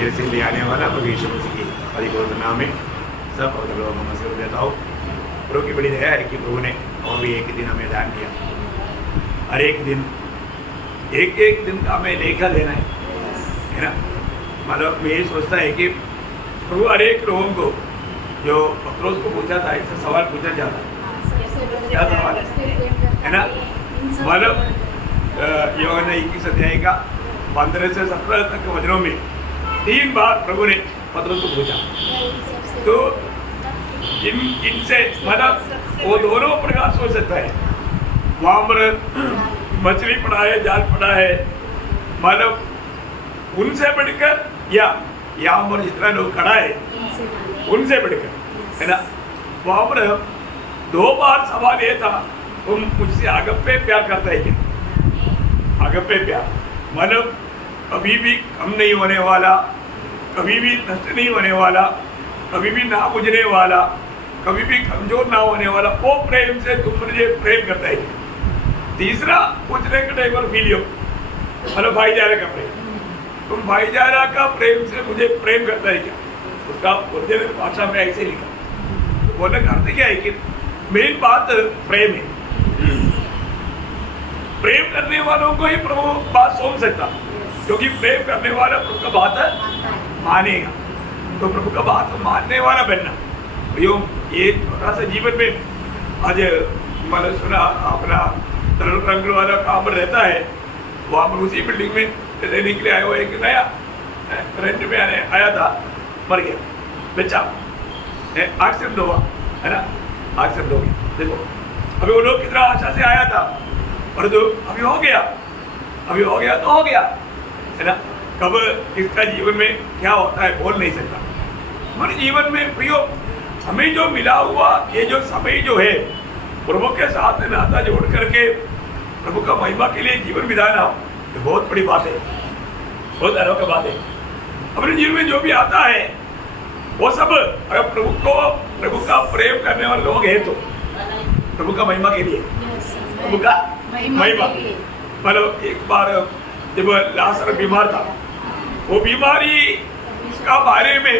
मेरे से ले आने वाला प्रभु यीशु मसीह की अधिक नाम में सब लोगों को मसीह देता हूँ। प्रभु की बड़ी दया है कि प्रभु ने और भी एक दिन हमें दान दिया। हर एक दिन एक दिन का हमें लेखा देना है ना। मतलब मैं ये सोचता है कि प्रभु हर एक लोगों को जो पत्रोस को पूछा था इससे सवाल पूछा जाता है, क्या सवाल है ना। मतलब यूहन्ना 21 अध्याय का 15 से 17 तक के वचनों में 3 बार प्रभु ने पत्रोस को पूछा। तो इनसे मतलब वो दोनों प्रकार सोच सकता है। वहाँ पर मछली पड़ा है, जाल पड़ा है, मतलब उनसे बढ़कर या यहाँ पर जितना लोग खड़ा है उनसे बढ़कर, है ना। वहाँ पर 2 बार सवाल ये था, तुम मुझसे अगप्पे प्यार करता है क्या? अगप्पे प्यार मतलब कभी भी कम नहीं होने वाला, कभी भी नष्ट नहीं होने वाला, कभी भी ना बुझने वाला, कभी भी कमजोर ना होने वाला, वो प्रेम से तुम मुझे प्रेम करता है। तीसरा पूछने के टाइम पर फिलियो मतलब भाईचारे का प्रेम, तुम भाईचारा का प्रेम से मुझे प्रेम करता है क्या? उसका ओरिजिनल भाषा में ऐसे लिखा। तो बोलने का अर्थ क्या है कि मेन बात प्रेम है। प्रेम करने वालों को ही प्रभु बात सौंप सकता, क्योंकि प्रेम करने वाला प्रभु का बात मानेगा। तो प्रभु का बात मानने वाला बनना ये थोड़ा सा जीवन में आज मैंने सुना अपना रंग वाला काम रहता है, वहाँ पर उसी बिल्डिंग में रहने के लिए आया हुआ एक नया रेंट में आया था, मर गया बच्चा, एक्सीडेंट हुआ, है ना। एक्सीडेंट हो गया। देखो अभी वो लोग कितना आशा से आया था, और जो अभी हो गया तो हो गया, है ना। कब किसका जीवन में क्या होता है बोल नहीं सकता। हमारे जीवन में प्रियो हमें जो मिला हुआ ये जो समय जो है प्रभु के साथ नाता जोड़ करके प्रभु का महिमा के लिए जीवन बिताना, ये बहुत बड़ी बात है, बहुत अनोखी बात है। अपने जीवन में जो भी आता है वो सब अगर प्रभु का प्रेम करने वाले लोग हैं तो प्रभु का महिमा के लिए, प्रभु का महिमा। मतलब एक बार जब लाजर बीमार था, वो बीमारी का बारे में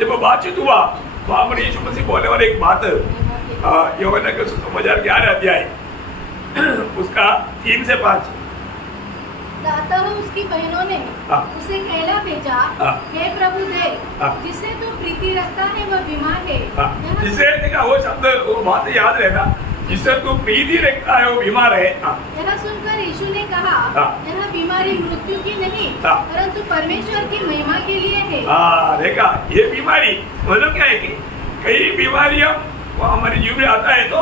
जब बातचीत हुआ, वहाँ पर यीशु मसीह बोलने वाले एक बात यूहन्ना के सुसमाचार 11 अध्याय उसका 3 से 5। अतः उसकी बहनों ने उसे कहला भेजा, हे प्रभु दे, जिसे तू प्रीति रखता है वह बीमार है। जिसे देखा वो शब्द वो बात याद रहना, जिससे तू प्रीति रखता है वो बीमार है। यह सुनकर यीशु ने कहा, यह बीमारी मृत्यु की नहीं परंतु परमेश्वर की महिमा के लिए है। देखा ये बीमारी मतलब क्या है कि कई बीमारियां हमारे जीवन में आता है तो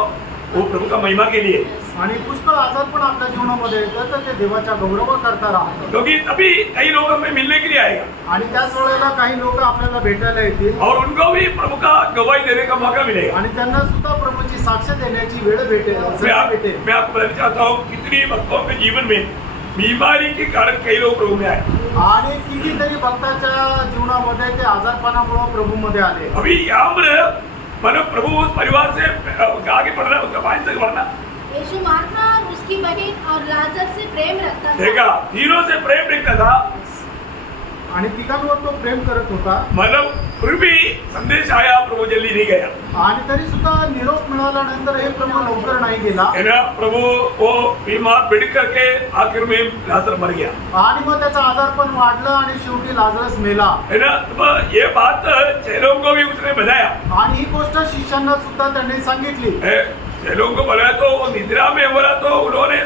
वो प्रभु का महिमा के लिए, आणि पुष्कळ आजार पण आपल्या जीवनामध्ये येतात तर ते देवाचा गौरव करता राहतात, क्योंकि तभी कई लोग हमें मिलने के लिए आएगा आणि त्याच वेळेला काही लोक आपल्याला भेटायला येतील और उनको भी प्रभु का गवाही देने का मौका मिलेगा आणि त्यांना सुद्धा प्रभूची साक्ष देण्याची वेळ भेटेल। मैं आपको बताना चाहता हूँ कितनी भक्तों के जीवन में बीमारी के कारण कई लोग प्रभु में आए, आणि कितीतरी भक्ताच्या जीवनामध्ये ते आजारपणामुळे प्रभूमध्ये आले। अभी यहाँ पर मतलब प्रभु उस परिवार से आगे बढ़ना, उसका बाइक से बढ़ना। यीशु मार्था और उसकी बहन और लाजर से प्रेम रखता था। देखा तीनों से प्रेम रखता था आणि तिघांवर तो प्रेम करत होता। मतलब फिर भी संदेश आया, प्रभु जल्दी नहीं गया, आणि तरी सुद्धा निरोप मिळाल्यानंतर हे प्रभु लवकर नाही गेला, है ना। प्रभु वो बीमार पड़ करके आखिर में लाजर मर गया, आणि मग त्याचा आजारपण वाढलं आणि शेवटी लाजरस मेला, है ना। तो ये बात चेलों को भी उसने बताया, आणि ही गोष्ट शिष्यांना सुद्धा त्यांनी सांगितली। चेलों को बताया तो निद्रा में बोला तो उन्होंने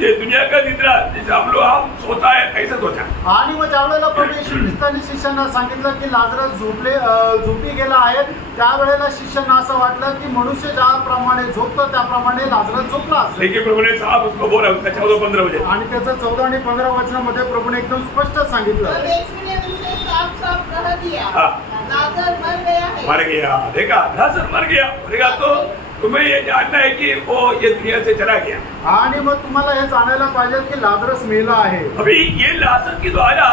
ये दुनिया का निद्रा जैसे हम लोग हम सोता है ऐसा सोचा, आणि मग ज्यावेळेला प्रभू येशू ख्रिस्तांनी शिष्यांना सांगितलं की लाजरस झोपी गेला आहे, त्यावेळेला शिष्यांना असं वाटलं की मनुष्य ज्याप्रमाणे झोपतो त्याप्रमाणे लाजरस झोपला असेल। लेकिन प्रभु ने साफ उसको बोला, उसका 14-15 वचन, आणि त्याचं 14 आणि 15 वचनामध्ये प्रभूने एकदम स्पष्ट सांगितलं, मर गया। देखा लाजर मर गया तो तुम्हें ये जानना है कि वो ये दुनिया से चला गया, आणि मग तुम्हाला हे जाणायला पाहिजे की लाजरस मेला आहे। अभी ये लाजर के द्वारा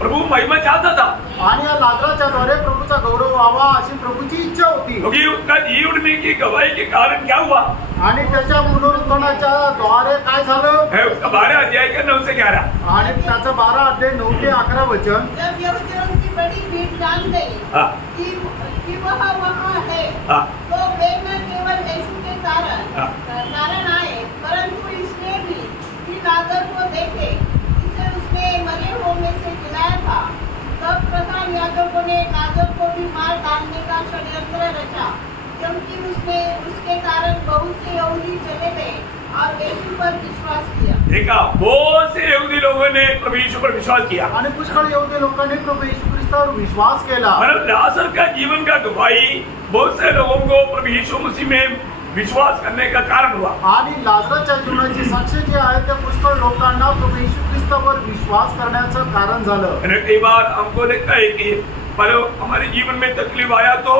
प्रभु महिमा चाहता था, आणि या लाजराच्या द्वारे प्रभूचा गौरव व्हावा अशी प्रभूची इच्छा होती, क्योंकि उसका जी उठने की गवाही के कारण क्या हुआ, आणि त्याच्या पुनरुत्थानाच्या द्वारे काय झालं है उसका 12 अध्याय का 9 से 11, आणि त्याचं 12 अध्याय 9 ते 11 वचन, बड़ी भीड़ जान गई कि वह वहाँ है। तो वे न केवल यीशु के कारण आए, परंतु इसलिए भी कि लाजर को देखे जिसे उसने मरे हुओं में से जिलाया था। तब प्रधान याजकों ने लाजर को भी मार डालने का षड्यंत्र रचा, क्योंकि उसके कारण बहुत से यहूदी चले गए और यीशु पर विश्वास किया। देखा, बहुत से यहूदी लोगों ने प्रभु यीशु पर विश्वास किया आणि पुष्कळ यहूदी लोकांनी प्रभु येशू ख्रिस्तावर विश्वास केला। मतलब लाजर का जीवन का गवाही बहुत से लोगों को प्रभु यीशु मसीह में विश्वास करने का कारण हुआ। आणि लाजराच्या जीवनाची साक्ष जी आहे ते पुष्कळ लोकांना प्रभु येशू ख्रिस्तावर विश्वास करण्याचं कारण झालं। कई बार हमको लगता है कि हमारे जीवन में तकलीफ आया तो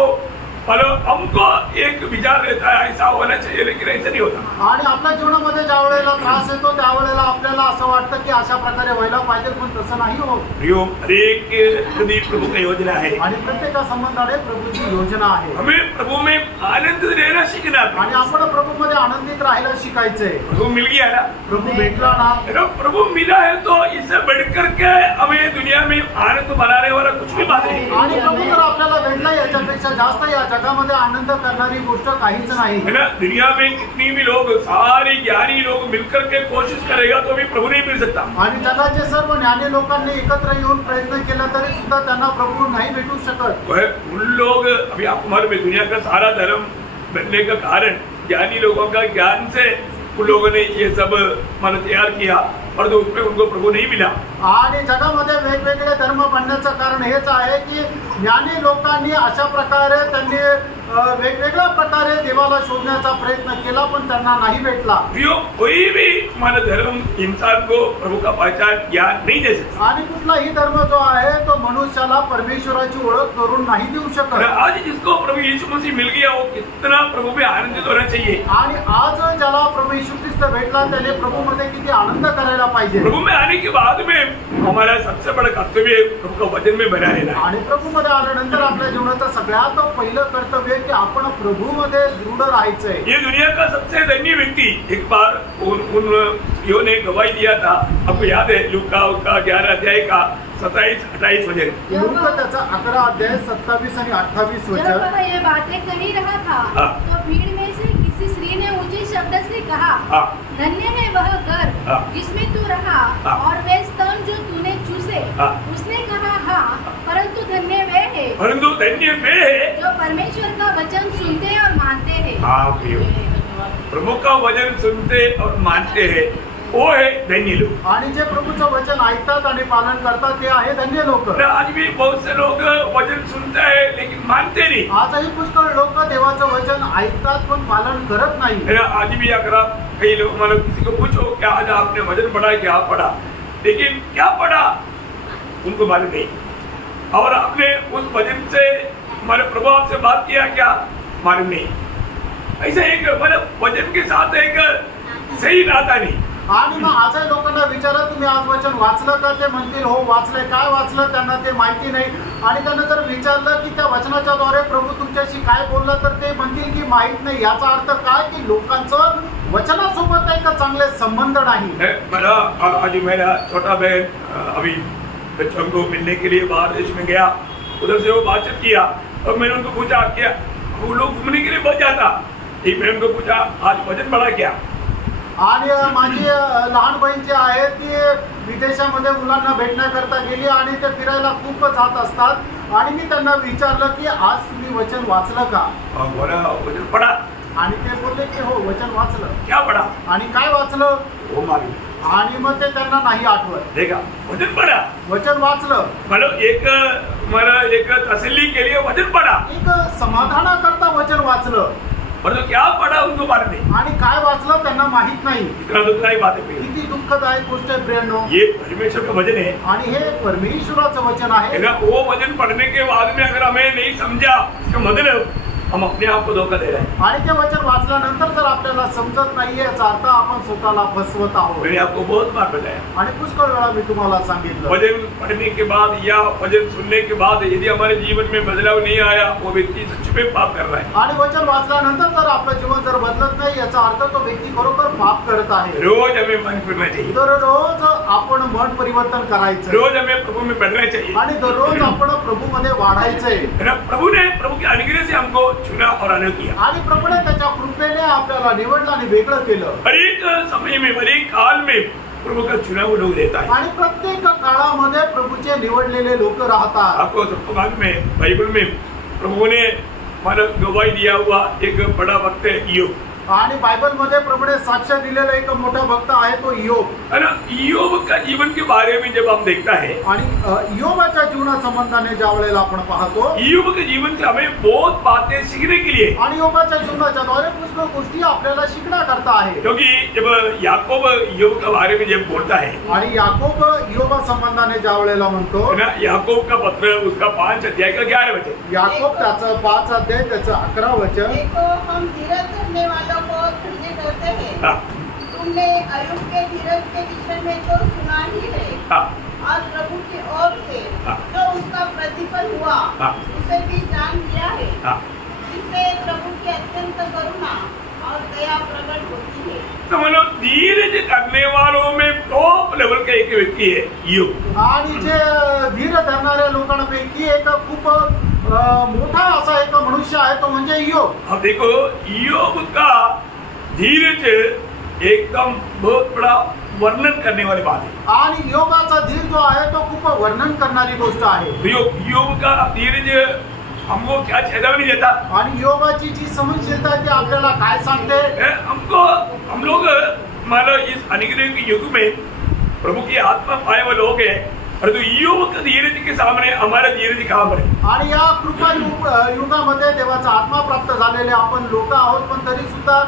हमको एक विचार रहता है ऐसा होना चाहिए, लेकिन ऐसा नहीं होता। आणि आपल्या जीवनामध्ये ज्या वेळेला त्रास येतो त्यावेळेला आपल्याला असं वाटतं की अशा प्रकारे व्हायला पाहिजे, पण तसं नाही होत। हरेक कधी प्रभु की योजना है आणि प्रत्येका संबंधाने प्रभूची योजना आहे। हमें प्रभु में आनंद रहना सीखना आणि आपण प्रभू मध्ये आनंदित राहायला शिकायचंय। प्रभु मिल गया ना, प्रभू भेटला ना, प्रभु मिला है तो इससे बढ़कर के हमें दुनिया में आनंद बनाने वाला कुछ भी बात नहीं। आणि प्रभू जर आपल्याला भेटला याच्यापेक्षा जास्त या जगामध्ये आनंद करणारी गोष्ट काहीच नाही है ना। दुनिया में कितनी भी लोग, सारे ज्ञानी लोग मिलकर के कोशिश करेगा तो भी प्रभु नहीं मिल सकता। आणि जगाचे सर्व ज्ञानी लोकांनी एकत्र येऊन प्रयत्न केला तरी सुद्धा त्यांना प्रभू नाही भेटू शकत। उन लोग अभी आपको मालूम है, दुनिया का सारा धर्म बनने का कारण ज्ञानी लोगों का ज्ञान से उन लोगों ने ये सब मन तैयार किया, और तो उसमें उनको प्रभु नहीं मिला। आणि जगामध्ये वेगवेगळे धर्म बनण्याचं कारण हेच आहे की ज्ञानी लोकांनी अशा प्रकारे त्यांनी वेगवेगळ्या प्रकारे देवाला शोधण्याचा प्रयत्न केला, पण त्यांना नाही भेटला। कोई भी हमारा धर्म इंसान को प्रभु का पहचान ज्ञान नहीं दे सकता। आणि कुठलाही धर्म जो आहे तो मनुष्याला परमेश्वराची ओळख करून नाही देऊ शकत। आज जिसको प्रभु यीशु मसीह मिल गया वो कितना प्रभु में आनंदित होना चाहिए। आणि आज ज्याला प्रभु यीशु ख्रिस्त भेटला त्याने प्रभु मध्ये किती आनंद करायला पाहिजे। प्रभु में आने के बाद में हमारा सबसे बड़ा कर्तव्य प्रभु का वचन में बना रहना। आणि प्रभु मध्ये आल्यानंतर आपल्या जीवनाचं सगळ्यात पहिलं कर्तव्य की आपण प्रभु मध्ये दृढ राहायचंय। ये दुनिया का सबसे धनी व्यक्ति एक बार उन ने गवाही दिया था, आपको याद है, लूका उसका 11 अध्याय का 27-28 वचन। लूका त्याचा 11 अध्याय 27 आणि 28 वचन। जब वह ये बातें कह ही रहा था तो भीड़ में से किसी स्त्री ने ऊंचे शब्द से कहा, धन्य है वह घर जिसमें तू रहा और वे स्तन जो तूने चूसे। उसने कहा, हाँ, परंतु धन्य वे है जो परमेश्वर का वचन सुनते और मानते हैं। प्रभु का वचन सुनते और मानते हैं, वो है धन्य लोग। आणि जे प्रभूचं वचन ऐकतात आणि पालन करतात ते आहे धन्य लोक। आज भी बहुत से लोग वचन सुनते हैं लेकिन मानते नहीं। आजही पुष्कळ लोक देवाचं वचन ऐकतात पण पालन करत नाही। आज भी अगर आप कई लोग मतलब किसी को पूछो क्या आज आपने वचन पढ़ा, क्या पढ़ा, लेकिन क्या पढ़ा उनको मालूम नहीं, और आपने उस वचन से हमारे प्रभु आपसे बात किया क्या मालूम नहीं। ऐसा एक मतलब वचन के साथ एक सही नाता नहीं। आणि मग आजही लोकांना विचारा तुम्ही आज वचन वाचलं का, ते म्हणतील हो वाचलंय। काय वाचलं त्यांना ते माहिती नाही। आणि त्यांना जर विचारलं की त्या वचनाच्या द्वारे प्रभू तुमच्याशी काय बोलला तर ते म्हणतील की माहित नाही। याचा अर्थ काय की लोकांचं वचनासोबत एक चांगले संबंध नाही। आज मेरा छोटा बहन अभी बच्चों को मिलने के लिए बाहर देश में गया, उधर से वो बातचीत किया और मैंने उनको पूछा क्या वो लोग घूमने के लिए बहुत जाता, मैंने उनको पूछा आज वचन पढ़ा क्या। आणि माझी लहान बहीण जी आहे ती विदेशामध्ये मुलांना भेटण्याकरता गेली आणि ते फिरायला खूप जात असतात। आणि मी त्यांना विचारलं की आज तुम्ही वचन वाचलं का। बोला वचन पढ़ा। आणि ते बोलले की हो वचन वाचलं। क्या पढ़ा आणि काय वाचलं वो मालूम। आणि मग ते त्यांना नाही आठवत। देखा वचन पढ़ा, वचन वाचलं मतलब एक तसल्ली के लिए वचन पढ़ा, एक समाधानाकरता वचन वाचलं। परंतु क्या पढ़ा उनको मालूम नहीं। आणि काय वाचलं त्यांना माहित नाही। इतना दुखदायक बात है। किती दुःखदायक गोष्ट आहे प्रियांनो। ये परमेश्वर का वचन है आणि हे परमेश्वराचं वचन आहे। वो वचन पढ़ने के बाद में अगर हमें नहीं समझा इसका मतलब हम अपने आप को धोखा दे रहे हैं। आणि ते वचन वाचल्यानंतर जर आपल्याला समजत नाहीये याचा अर्थ आपण स्वतःला फसवत आहोत। मैंने आपको बहुत बार बताया, आणि पुष्कळ वेळा मी तुम्हाला सांगितलं, वचन पढ़ने के बाद या वचन सुनने के बाद यदि हमारे जीवन में बदलाव नहीं आया, वो व्यक्ति सच में पाप कर रहा है। आणि वचन वाचल्यानंतर जर आपलं जीवन जर बदलत नाही याचा अर्थ तो व्यक्ती खरोखर पाप करत आहे। रोज हमें मन फिरना चाहिए, दररोज आपण मन परिवर्तन करायचं, रोज हमें प्रभु में बढ़ना चाहिए, आणि दररोज आपण प्रभू मध्ये वाढायचंय। प्रभु ने प्रभु के अनुग्रह से हमको चुना और अनुग्रह किया, आणि प्रभूने त्याच्या कृपेने आपल्याला निवडलं आणि वेगळं केलं। हर एक समय में, हर एक काल में प्रभु का चुना हुआ लोग रहता है। आणि प्रत्येक काळामध्ये प्रभूचे निवडलेले लोक राहतात। आपको सबको मालूम है, बाइबल में प्रभु ने हमारा गवाही दिया हुआ एक बड़ा वक्त है ईयोब। आणि बायबल मध्ये प्रभूने साक्ष दिलेला एक मोठा भक्त आहे तो ईयोब। है ना, ईयोब का जीवन के बारे में जब हम देखता है, आणि ईयोबाच्या जीवनासंबंधाने ज्या वेळेला आपण पाहतो, ईयोब के जीवन से हमें बहुत बातें सीखने के लिए, आणि ईयोबाच्या जीवनाच्या द्वारे पुष्कळ गोष्टी आपल्याला शिकण्याकरता आहे। क्योंकि जब याकूब ईयोब के बारे में जब बोलता है, आणि याकूब ईयोबा संबंधाने ज्या वेळेला म्हणतो, है ना, याकूब का पत्र उसका 5 अध्याय का 11 वचन, याकूब त्याचं 5 अध्याय त्याचं 11 वचन, देखो हम धीरज धरने वालों को खड़े करते हैं। हाँ, तुमने अय्यूब के धीरज के विषय में तो सुना ही है, हाँ, और प्रभु की ओर से हाँ। जो उसका प्रतिफल हुआ हाँ। उसे भी जान लिया है, हाँ। जिससे प्रभु की अत्यंत करुणा और दया प्रकट होती है। तो मतलब धीरज करने वालों में टॉप लेवल का एक व्यक्ति है ईयोब। आणि जे धीर धरणाऱ्या लोकांपैकी एक खूप मोठा असा एक मनुष्य आहे तो म्हणजे ईयोब। अब देखो, ईयोब का धीरज एकदम बहुत बड़ा वर्णन करने वाली बात है। आणि ईयोबाचा धीर जो आहे तो खूप वर्णन करणारी गोष्ट आहे। ईयोब का धीरज हमको क्या छेदा नहीं देता, आणि ईयोबाची जी सहनशीलता आहे ती आपल्याला काय सांगते, हमको, हम लोग मान लो इस अनुग्रह के युग में प्रभु की आत्मा पाए हुए लोग हैं, परंतु ईयोब का धीरज के सामने हमारा धीरज कहाँ पर है? आणि या कृपा युगामध्ये देवाचा आत्मा प्राप्त झालेले आपण लोक आहोत, पण तरी सुद्धा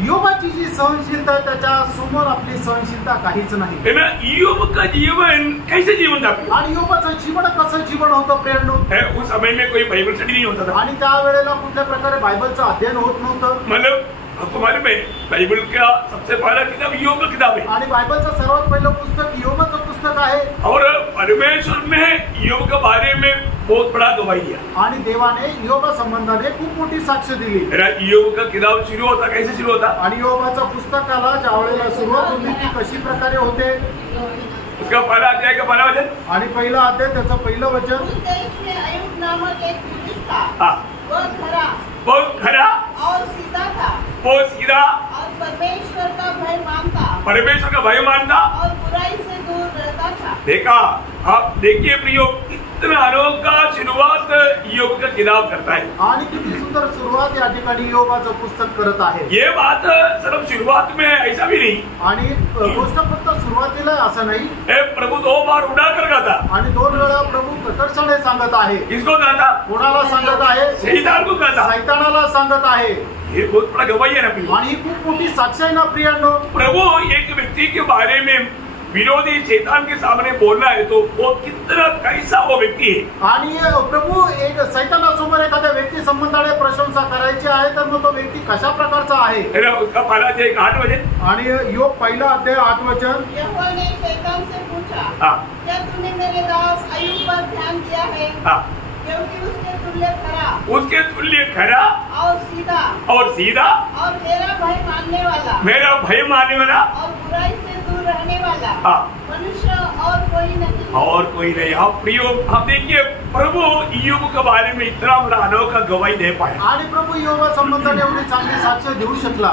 ईयोबाची जी सहनशीलता आहे त्याच्या समोर आपली सहनशीलता काहीच नाही। है ना, ईयोब का जीवन कैसे जीवन था? आणि ईयोबाचं जीवन कसं जीवन होतं प्रेरणो, उस समय में कोई बाइबल स्टडी नहीं होता था, आणि त्यावेळेला कुठल्या प्रकारे बायबलचं अध्ययन होत नव्हतं। मतलब आपको मालूम है, बाइबल का सबसे पहला किताब ईयोब का किताब है, आणि बायबलचं सर्वात पहिलं पुस्तक ईयोबाचं पुस्तक आहे। और परमेश्वर ने ईयोब के बारे में बहुत बड़ा गवाही दिया, आणि देवाने ईयोबा संबंधाने खूप मोठी साक्ष दिली। है ना। ईयोब का किताब शुरू होता कैसे शुरू होता? आणि ईयोबाच्या पुस्तकाला ज्या वेळेला सुरुवात होती ती कशी प्रकारे होते, उसका पहला अध्याय का पहला वचन, आणि पहिला अध्याय त्याचं पहिलं वचन, उस देश में अय्यूब नामक एक पुरुष था, हाँ, वह खरा बहुत खरा और सीधा था, वो सीधा और परमेश्वर का भय मानता, परमेश्वर का भय मानता, और बुराई से दूर रहता था। देखा, आप देखिए प्रियो, कितना अनोखा शुरुआत ईयोब का किताब करता है। आणि किती सुंदर सुरुवात या ठिकाणी ईयोबाचं पुस्तक करत आहे। ये बात सिर्फ शुरुआत में ऐसा भी नहीं, आणि गोष्ट फक्त सुरुवातीला असं नाही, प्रभु 2 बार उड़ा कर कहा था, आणि 2 वेळा प्रभू प्रकर्षाने सांगत आहे। किसको कहा था? कोणाला सांगत आहे? शैतान को कहा था। सैतानाला सांगत आहे। ये बहुत बड़ा गवाही है ना प्रियो। आणि ही खूप मोठी साक्ष आहे ना प्रियांनो। प्रभु एक व्यक्ति के बारे में विरोधी शैतान के सामने बोलना है तो वो कितना कैसा वो व्यक्ति है। आणि प्रभू एक सैतानासमोर एखाद्या व्यक्ती संबंधाने प्रशंसा करायची आहे तर मग तो व्यक्ती कशा प्रकारचा आहे? उसका पहला अध्याय 8 वचन, आणि ईयोब पहिला अध्याय 8 वचन, यहोवा ने शैतान से पूछा, हाँ, क्या तूने मेरे दास अय्यूब पर ध्यान दिया है? हाँ, क्योंकि उसके तुल्य खरा उसके तुल्य खरा और सीधा और सीधा और मेरा भय मानने वाला, मेरा भय मानने वाला, और बुराई से दूर रहने वाला हाँ, मनुष्य और कोई नहीं। और कोई नहीं। आप प्रियो, आप देखिए प्रभु ईयोब के बारे में इतना बड़ा अनोखा गवाही दे पाया, आणि प्रभू ईयोबा संबंधाने एवढी चांगली साक्ष देऊ शकला।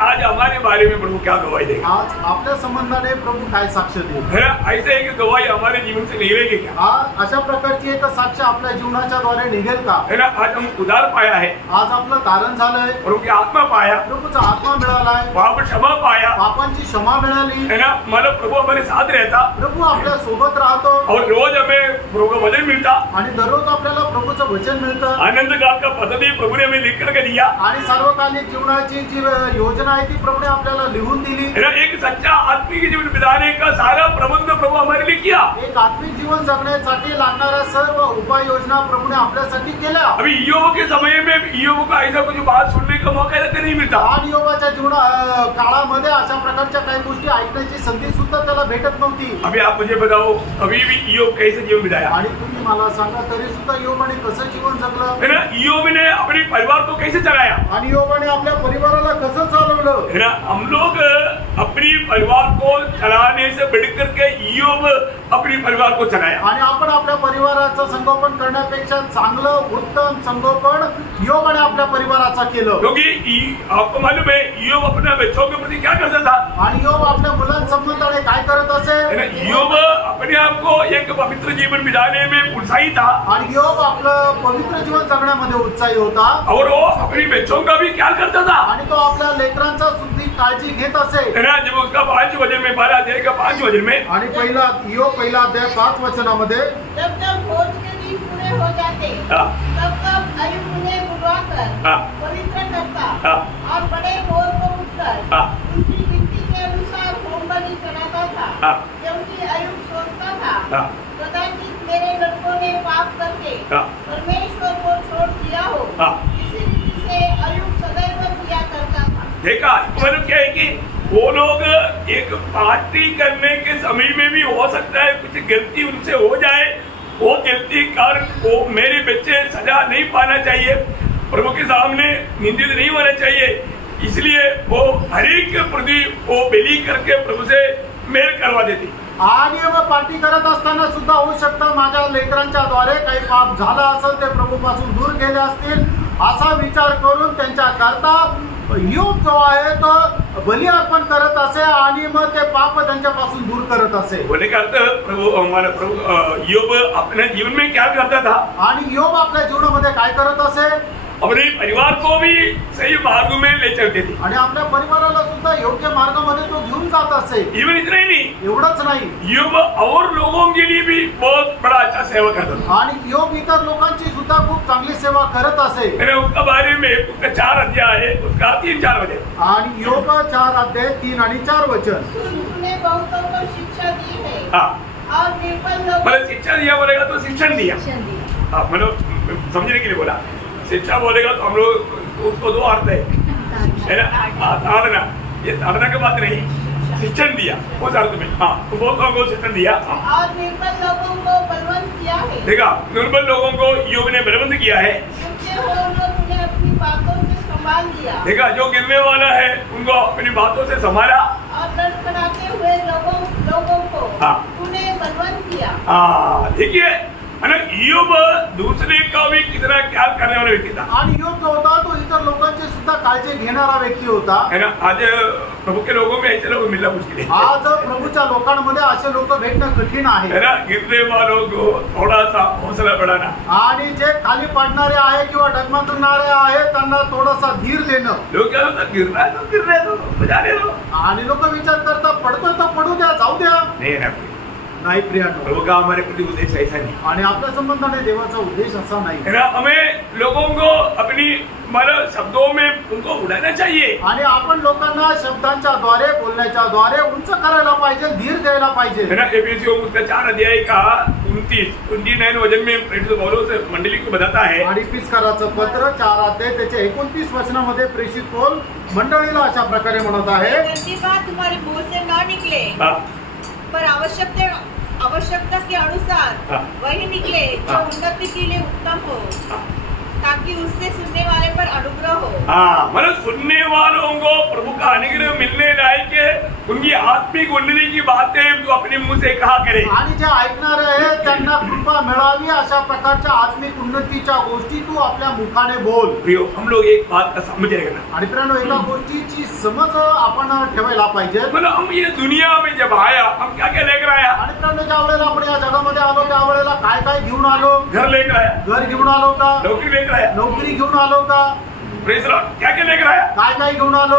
आज हमारे बारे में प्रभु क्या गवाही देगा? आज आपल्या संबंधाने प्रभू काय साक्ष देईल? ऐसे एक गवाही हमारे जीवन से निकलेगी क्या? अशा प्रकारची एक साक्ष आपल्या जीवनाच्या द्वारे निघेल का? है ना, आज हम उद्धार पाया है, आज आपलं तारण झालंय, प्रभु की आत्मा पाया, प्रभूचा आत्मा मिळालाय, पाप क्षमा पाया, पापांची क्षमा मिळाली, है ना, मतलब प्रभु हमारे साथ रह रहता, प्रभू आपल्या सोबत राहतो और रोज हमें प्रभु का वचन मिलता, आणि दररोज आपल्याला प्रभूचं वचन मिळतं आनंद काल का पद्धति प्रभु ने हमें लिख करके दिया। आणि सार्वकालिक जीवनाची जी योजना आहे ती प्रभूने आपल्याला लिहून दिली। एक सच्चा आत्मिक जीवन बिताने का सारा प्रबंध प्रभु हमारे लिए किया। एक आत्मिक जीवन जगण्यासाठी लागणाऱ्या सर्व उपाययोजना प्रभूने आपल्यासाठी केल्या। अभी इयोब के समय में इयोब का ऐसा कुछ बात सुनने का मौका नहीं मिलता। आणि योबाच्या जीवन काळामध्ये अशा प्रकारच्या काही गोष्टी ऐकण्याची संधी सुद्धा त्याला भेटत नव्हती। अभी आप मुझे बताओ, अभी भी इयोब कैसे जीवन बिताया? आणि तुम्ही मला सांगा तरी सुद्धा योबाने कसं जीवन जगलं? है ना, इयोब ने अपने परिवार को कैसे चलाया? आणि योबाने आपल्या परिवाराला कसं चालवलं? है ना, हम लोग अपनी परिवार को चलाने से बढ़कर के इयोब अपनी परिवार को चलाया। आणि आपण आपल्या परिवाराचं संगोपन करण्यापेक्षा चांगलं उत्तम संगोपन योबाने आपल्या परिवाराचं केलं। क्योंकि आपको मालूम है इयोब अपने बच्चों के प्रति क्या करता था? आणि योब आपल्या मुलांसंबंधाने काय करत असे? इयोब अपने आप को एक पवित्र जीवन बिताने में उत्साही था, आणि योब आपलं पवित्र जीवन जगण्यामध्ये उत्साही होता, और वो अपनी बच्चों का भी ख्याल करता था। आणि तो आपल्या लेकरांचा सुद्धा काळजी घेत असे। है ना, जब उसका 5 वचन में 12 अध्याय का 5 वचन में, आणि पहिला अध्याय 5 वचनामध्ये, जब जब भोज के दिन पूरे हो जाते तब तब अय्यूब उन्हें बुलवाकर पवित्र करता और बड़े भोर को उठकर उनकी गिनती के अनुसार होम बलि चढ़ाता था, क्योंकि अय्यूब सोचता था कदाचित मेरे लड़कों ने पाप करके परमेश्वर को छोड़ दिया हो। इसी रीति से अय्यूब सदैव किया करता था। देखा मतलब क्या है कि वो लोग एक पार्टी करने के समय में भी हो सकता है कुछ गलती उनसे हो जाए, वो गलती कर वो मेरे बच्चे सजा नहीं पाना चाहिए, प्रभु के सामने निंदित नहीं होना चाहिए, इसलिए वो हर एक प्रति वो बलि करके प्रभु से मेल करवा देती। आणि मग पार्टी करत असताना सुद्धा होऊ शकतं माझ्या लेकरांच्या द्वारे काही पाप झाला असेल, ते प्रभूपासून दूर गेले असतील असा विचार करून त्यांच्या करता इयोब जो आहे तो बलि अर्पण करत असे आणि मग ते पाप त्यांच्यापासून दूर करत असे। बोले का अर्थ प्रभु इयोब अपने जीवन में क्या करता था? आणि इयोब आपल्या जीवनामध्ये काय करत असे? अपने परिवार को भी सही मार्ग में ले चलते थे, आणि आपल्या परिवाराला सुद्धा योग्य मार्गामध्ये तो घेऊन जात असे। इवन इतना ही नहीं, एवढंच नाही, इयोब और लोगों के लिए भी बहुत बड़ा अच्छा सेवा करता था। आणि इयोब इतर लोकांची सुद्धा खूप चांगली सेवा करत असे। मैंने उसका बारे में उसका 4 अध्याय है, उसका 3-4 वचन, आणि इयोब 4 अध्याय 3 आणि 4 वचन। तूने बहुतों को शिक्षा दी है हाँ और निर्बल लोग मतलब शिक्षा दिया बोलेगा तो शिक्षण दिया, हाँ मतलब समझने के लिए बोला। शिक्षा बोलेगा तो हम लोग उसको 2 अर्थ है ना, ताड़ना, ये ताड़ना की बात नहीं, शिक्षण दिया उस अर्थ में। हाँ तो बहुत को शिक्षण दिया। और निर्बल लोगों को बलवंत किया है। देखा, निर्बल लोगों को इयोब ने बलवंत किया है। तूने अपनी बातों से संभाल लिया। देखा, जो गिरने वाला है उनको अपनी बातों से संभाला, और लड़खड़ाते हुए लोगों को तूने बलवंत किया। हाँ देखिए इयोब दूसरे का भी कितना ख्याल करने वाला व्यक्ती था। आणि इयोब जो होता तो इतर लोकांची सुद्धा काळजी घेणारा व्यक्ती होता, है ना। आज प्रभु के लोगों में ऐसे लोग मिलना मुश्किल है। आज प्रभूच्या लोकांमध्ये असे लोक भेटणं कठीण आहे, है ना। गिरने वालों को थोड़ा सा हौसला बढ़ाना, आणि जे खाली पडणारे आहे किंवा डगमगणारे आहे त्यांना थोडासा धीर देणं। लोग क्या होता, गिरना है तो बजाने दो, आणि लोक विचार करतात पडतोय तर पडू द्या, जाऊ द्या। नाही प्रियांनो, प्रभु का हमारे प्रति उद्देश्य ऐसा नहीं, आणि आपल्या संबंधाने देवाचा उद्देश असा नाही है ना। हमें लोगों को अपनी मतलब शब्दों में उनको उड़ाना चाहिए, आणि आपण लोकांना शब्दांच्या द्वारे बोलण्याच्या द्वारे उंच करायला पाहिजे, धीर द्यायला पाहिजे। है ना। एफिसियों उसका 4 अध्याय का 29 वचन में प्रेरित पौलुस मंडली को बताता है, आणि इफिसकाराचं पत्र 4 अध्याय त्याच्या 29 वचनामध्ये प्रेषित पौल मंडळीला अशा प्रकारे म्हणत आहे, गंदी बात तुम्हारे मुंह से न निकले, पर आवश्यकता के अनुसार वही निकले जो उन्नति के लिए उत्तम हो, ताकि उससे सुनने वाले पर अनुग्रह हो। हाँ मतलब सुनने वालों को प्रभु का अनुग्रह मिलने लायक है, उनकी आत्मिक उन्नति की बातें तो अपने मुंह से कहा करे, आणि जे ऐकणारे आहेत त्यांना कृपा मिळावी अशा प्रकारच्या आत्मिक उन्नतीच्या गोष्टी तू आपल्या मुखाने बोल। प्रियो, हम लोग एक बात का समझ रहे ना, आणि प्रियांनो, एका गोष्टीची समज आपण ठेवायला पाहिजे। मतलब हम ये दुनिया में जब आया हम क्या क्या लेकर आया? आणि प्रियांनो, ज्या वेळेला आपण या जगामध्ये आलो त्या वेळेला काय काय घेऊन आलो? घर लेकर आया, घर घेऊन आलो का? नौकरी लेकर आया, नोकरी घेऊन आलो का? प्रेज लॉर्ड, क्या क्या लेकर आया? काय काय घेऊन आलो?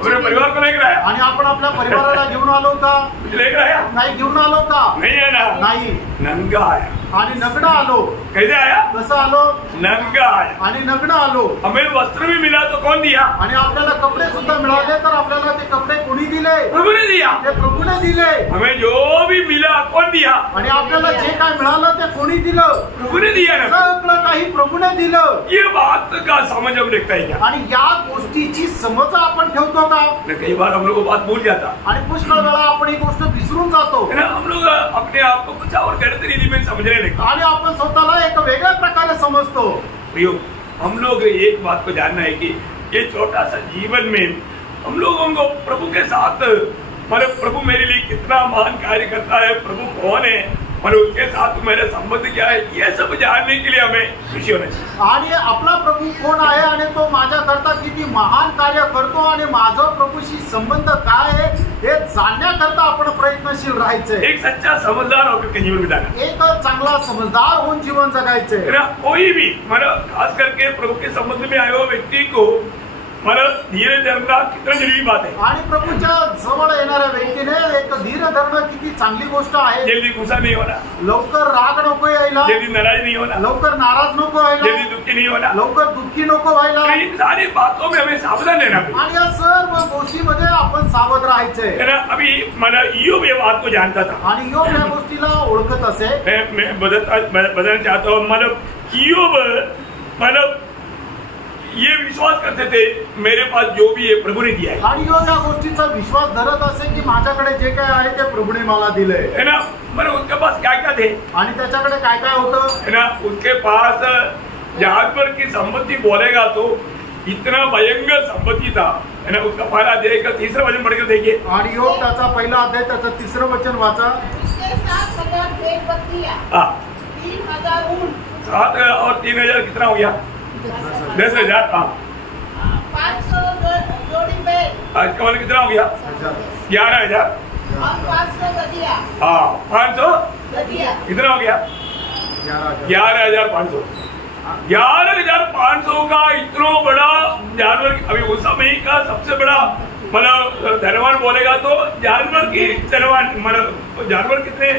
अपने परिवार को लेकर आया? आणि आपण आपल्या परिवाराला घेऊन आलो का? कुछ लेकर आया? नाही घेऊन आलो का? नहीं है ना? नाही. नंगा आया. आणि नग्न आलो. कैसे आया? कसं आलो? नंगा आया. आणि नग्न आलो. हमें वस्त्र भी मिला तो कौन दिया? आणि आपल्याला कपडे सुद्धा मिळाले तर आपल्याला ते कपडे कोणी दिले? प्रभु ने दिया. ते प्रभूने दिले. हमें जो भी मिला कौन दिया? आणि आपल्याला जे काय मिळालं ते कोणी दिलं? प्रभु ने दिया ना. सगळं काही प्रभूने दिलं. ये बात का समझ हम रखता है क्या? आणि या गोष्टीची समज आपण ठेवतो का? कई बार हम लोग को बात भूल जाता आणि पुष्कळ वेळा आपण ही गोष्ट विसरून जातो है ना. हम लोग अपने आप को कुछ और गलत रीति में समझने लगते. आणि आपण स्वतःला एक वेगळ्या प्रकारे समजतो. प्रियो, हम लोग एक बात को जानना है कि ये छोटा सा जीवन में हम लोगों को प्रभु के साथ मतलब प्रभु मेरे लिए कितना महान कार्य करता है, प्रभु कौन है और उसके साथ मेरा संबंध क्या है, ये सब जानने के लिए हमें खुशी होना चाहिए. आणि आपला प्रभू कोण आहे आणि तो माझ्याकरता किती महान कार्य करतो आणि माझा प्रभूशी संबंध काय आहे हे जाणण्याकरता आपण प्रयत्नशील राहायचंय. एक सच्चा समझदार होकर के जीवन बिताना. एक चांगला समजदार होऊन जीवन जगायचंय. है ना. कोई भी मतलब खास करके प्रभु के संबंध में आए हुए व्यक्ति को मतलब धीरे धरना कितना जरूरी बात है. आणि प्रभूच्या जवळ येणाऱ्या व्यक्तीने एक धीर धरणं किती चांगली गोष्ट आहे. जल्दी गुस्सा नहीं होना, लवकर राग नको यायला, जल्दी नाराज नहीं होना, लवकर नाराज नको जल्दी व्हायला, दुखी नहीं होना. लवकर दुःखी नको व्हायला. तो इन सारी बातों में हमें सावधान रहना पड़ेगा. आणि या सर्व गोष्टीमध्ये आपण सावध राहायचंय. है ना. अभी मतलब ईयोब ये बात को जानता था. आणि योग या गोष्टीला ओळखत असे. मैं बदलना चाहता हूँ. मतलब ईयोब मतलब ये विश्वास करते थे मेरे पास जो भी है प्रभु ने दिया है. आणि योग या गोष्टीचा विश्वास धरत असे की माझ्याकडे जे काय आहे ते प्रभूने मला दिलंय. है ना. मतलब उसके पास क्या क्या थे. आणि त्याच्याकडे काय काय होतं. है ना. उसके पास जानवर की संपत्ति बोलेगा तो इतना भयंकर संपत्ति था. है ना. उसका पहला अध्याय का तीसरा वचन पढ़कर देखिए. आणि योग त्याचा पहिला अध्याय त्याचं तिसरं वचन वाचा. उसके 7,000 भेड़ बकरियां, हाँ. 3,000 ऊँट, 7 और 3,000 कितना हो गया? 10,000. हाँ. 500 जोड़ी बैल आज का कितना हो गया? 11,000. और 500 गधिया. हाँ. 500 गधिया. कितना हो गया? 11,500. 11,500 का इतना बड़ा जानवर. अभी उस समय का सबसे बड़ा मतलब धनवान बोलेगा तो जानवर की धनवान मतलब जानवर कितने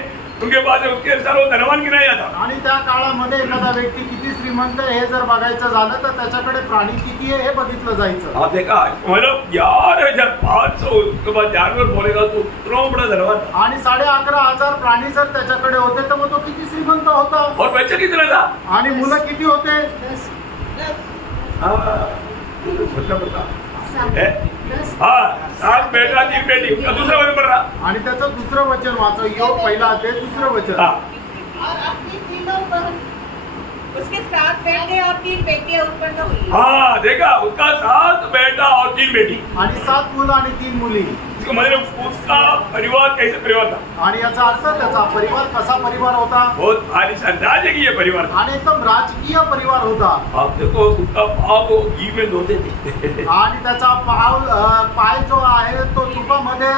उनके पास उसके अनुसार वो धनवान गिनाया जाता. आणि त्या काळामध्ये एखादा व्यक्ती किती श्रीमंत आहे हे जर बघायचं झालं तर त्याच्याकडे प्राणी किती आहे हे बघितलं जायचं. आप देखा मतलब 11,500 उसके बाद जानवर बोलेगा तो इतना बड़ा धनवान. आणि 11,500 प्राणी जर त्याच्याकडे होते तर मग तो किती श्रीमंत होता. और बच्चा कितना था. आणि मुलं किती होते. 10 हाँ. 7 बेटा 3 बेटी. उसका दूसरा वचन पढ़ रहा. आणि त्याचं दुसरं वचन वाचा. योग पहिला अध्याय दुसरं वचन. हाँ. और अपनी तीनों बहन, उसके 7 बेटे और 3 बेटियां उत्पन्न हुई. हाँ. देखा उसका 7 बेटा और 3 बेटी. आणि 7 मुलं आणि 3 मुली. इसका मतलब उसका परिवार कैसे परिवार था. आणि याचा अर्थ त्याचा परिवार कसा परिवार होता. बहुत आलिशान राज्य की ये परिवार था. आणि एकदम राजकीय परिवार होता. आप देखो उसका पाव वो घी में धोते थे. आणि त्याचा पाय जो आहे तो तुपामध्ये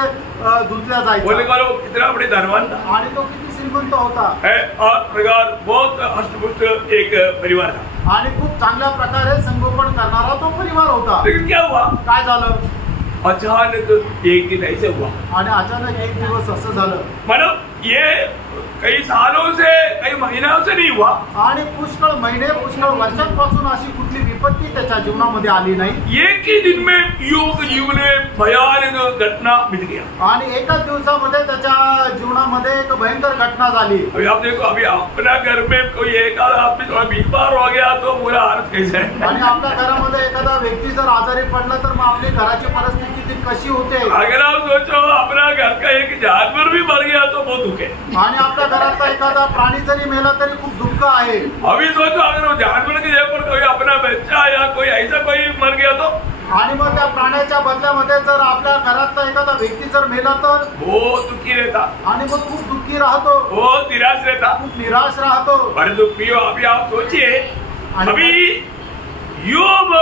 धुतला बोले जायचा. को कितना बड़े धनवान था. आणि तो किती श्रीमंत होता. है और प्रकार बहुत अष्टपुष्ट एक परिवार था. आणि खूप चांगल्या प्रकारे संगोपन करणारा तो परिवार होता. लेकिन क्या हुआ. काय झालं. अचानक एक दिन ऐसे हुआ. आणि अचानक एक दिवस असं झालं. मतलब ये कई सालों से कई महीनों से नहीं हुआ. आणि पुष्कळ महिने पुष्कळ वर्षांपासून अशी कुठली विपत्ती त्याच्या जीवनामध्ये आली नाही. एक ही दिन में योग जीवन में भयानक घटना मिल गया. आणि एकाच दिवसामध्ये त्याच्या जीवनामध्ये एक भयंकर घटना झाली. अभी आप देखो अभी अपना घर में कोई एक आदमी थोड़ा बीमार हो गया तो बुरा हालत कैसे है. आणि आपल्या घरामध्ये एखादा व्यक्ती जर आजारी पडला तर मग आपली घराची परिस्थिती कशी होते. अगर आप सोचो अपना घर का एक जानवर भी मर गया तो बहुत दुख है. आणि आपल्या घरातला एखादा प्राणी जरी मेला तरी खूप दुःख आहे. अभी सोचो अगर वो जानवर की जगह पर कोई अपना बच्चा या कोई ऐसा कोई मर गया तो. आणि मग त्या प्राण्याच्या बदल्यामध्ये जर आपल्या घरातला एखादा व्यक्ती जर मेला तर बहुत दुखी रहता. आणि मग खूप दुःखी राहतो. बहुत निराश रहता. खूप निराश राहतो. बड़े दुखी हो. अभी आप सोचिए अभी योग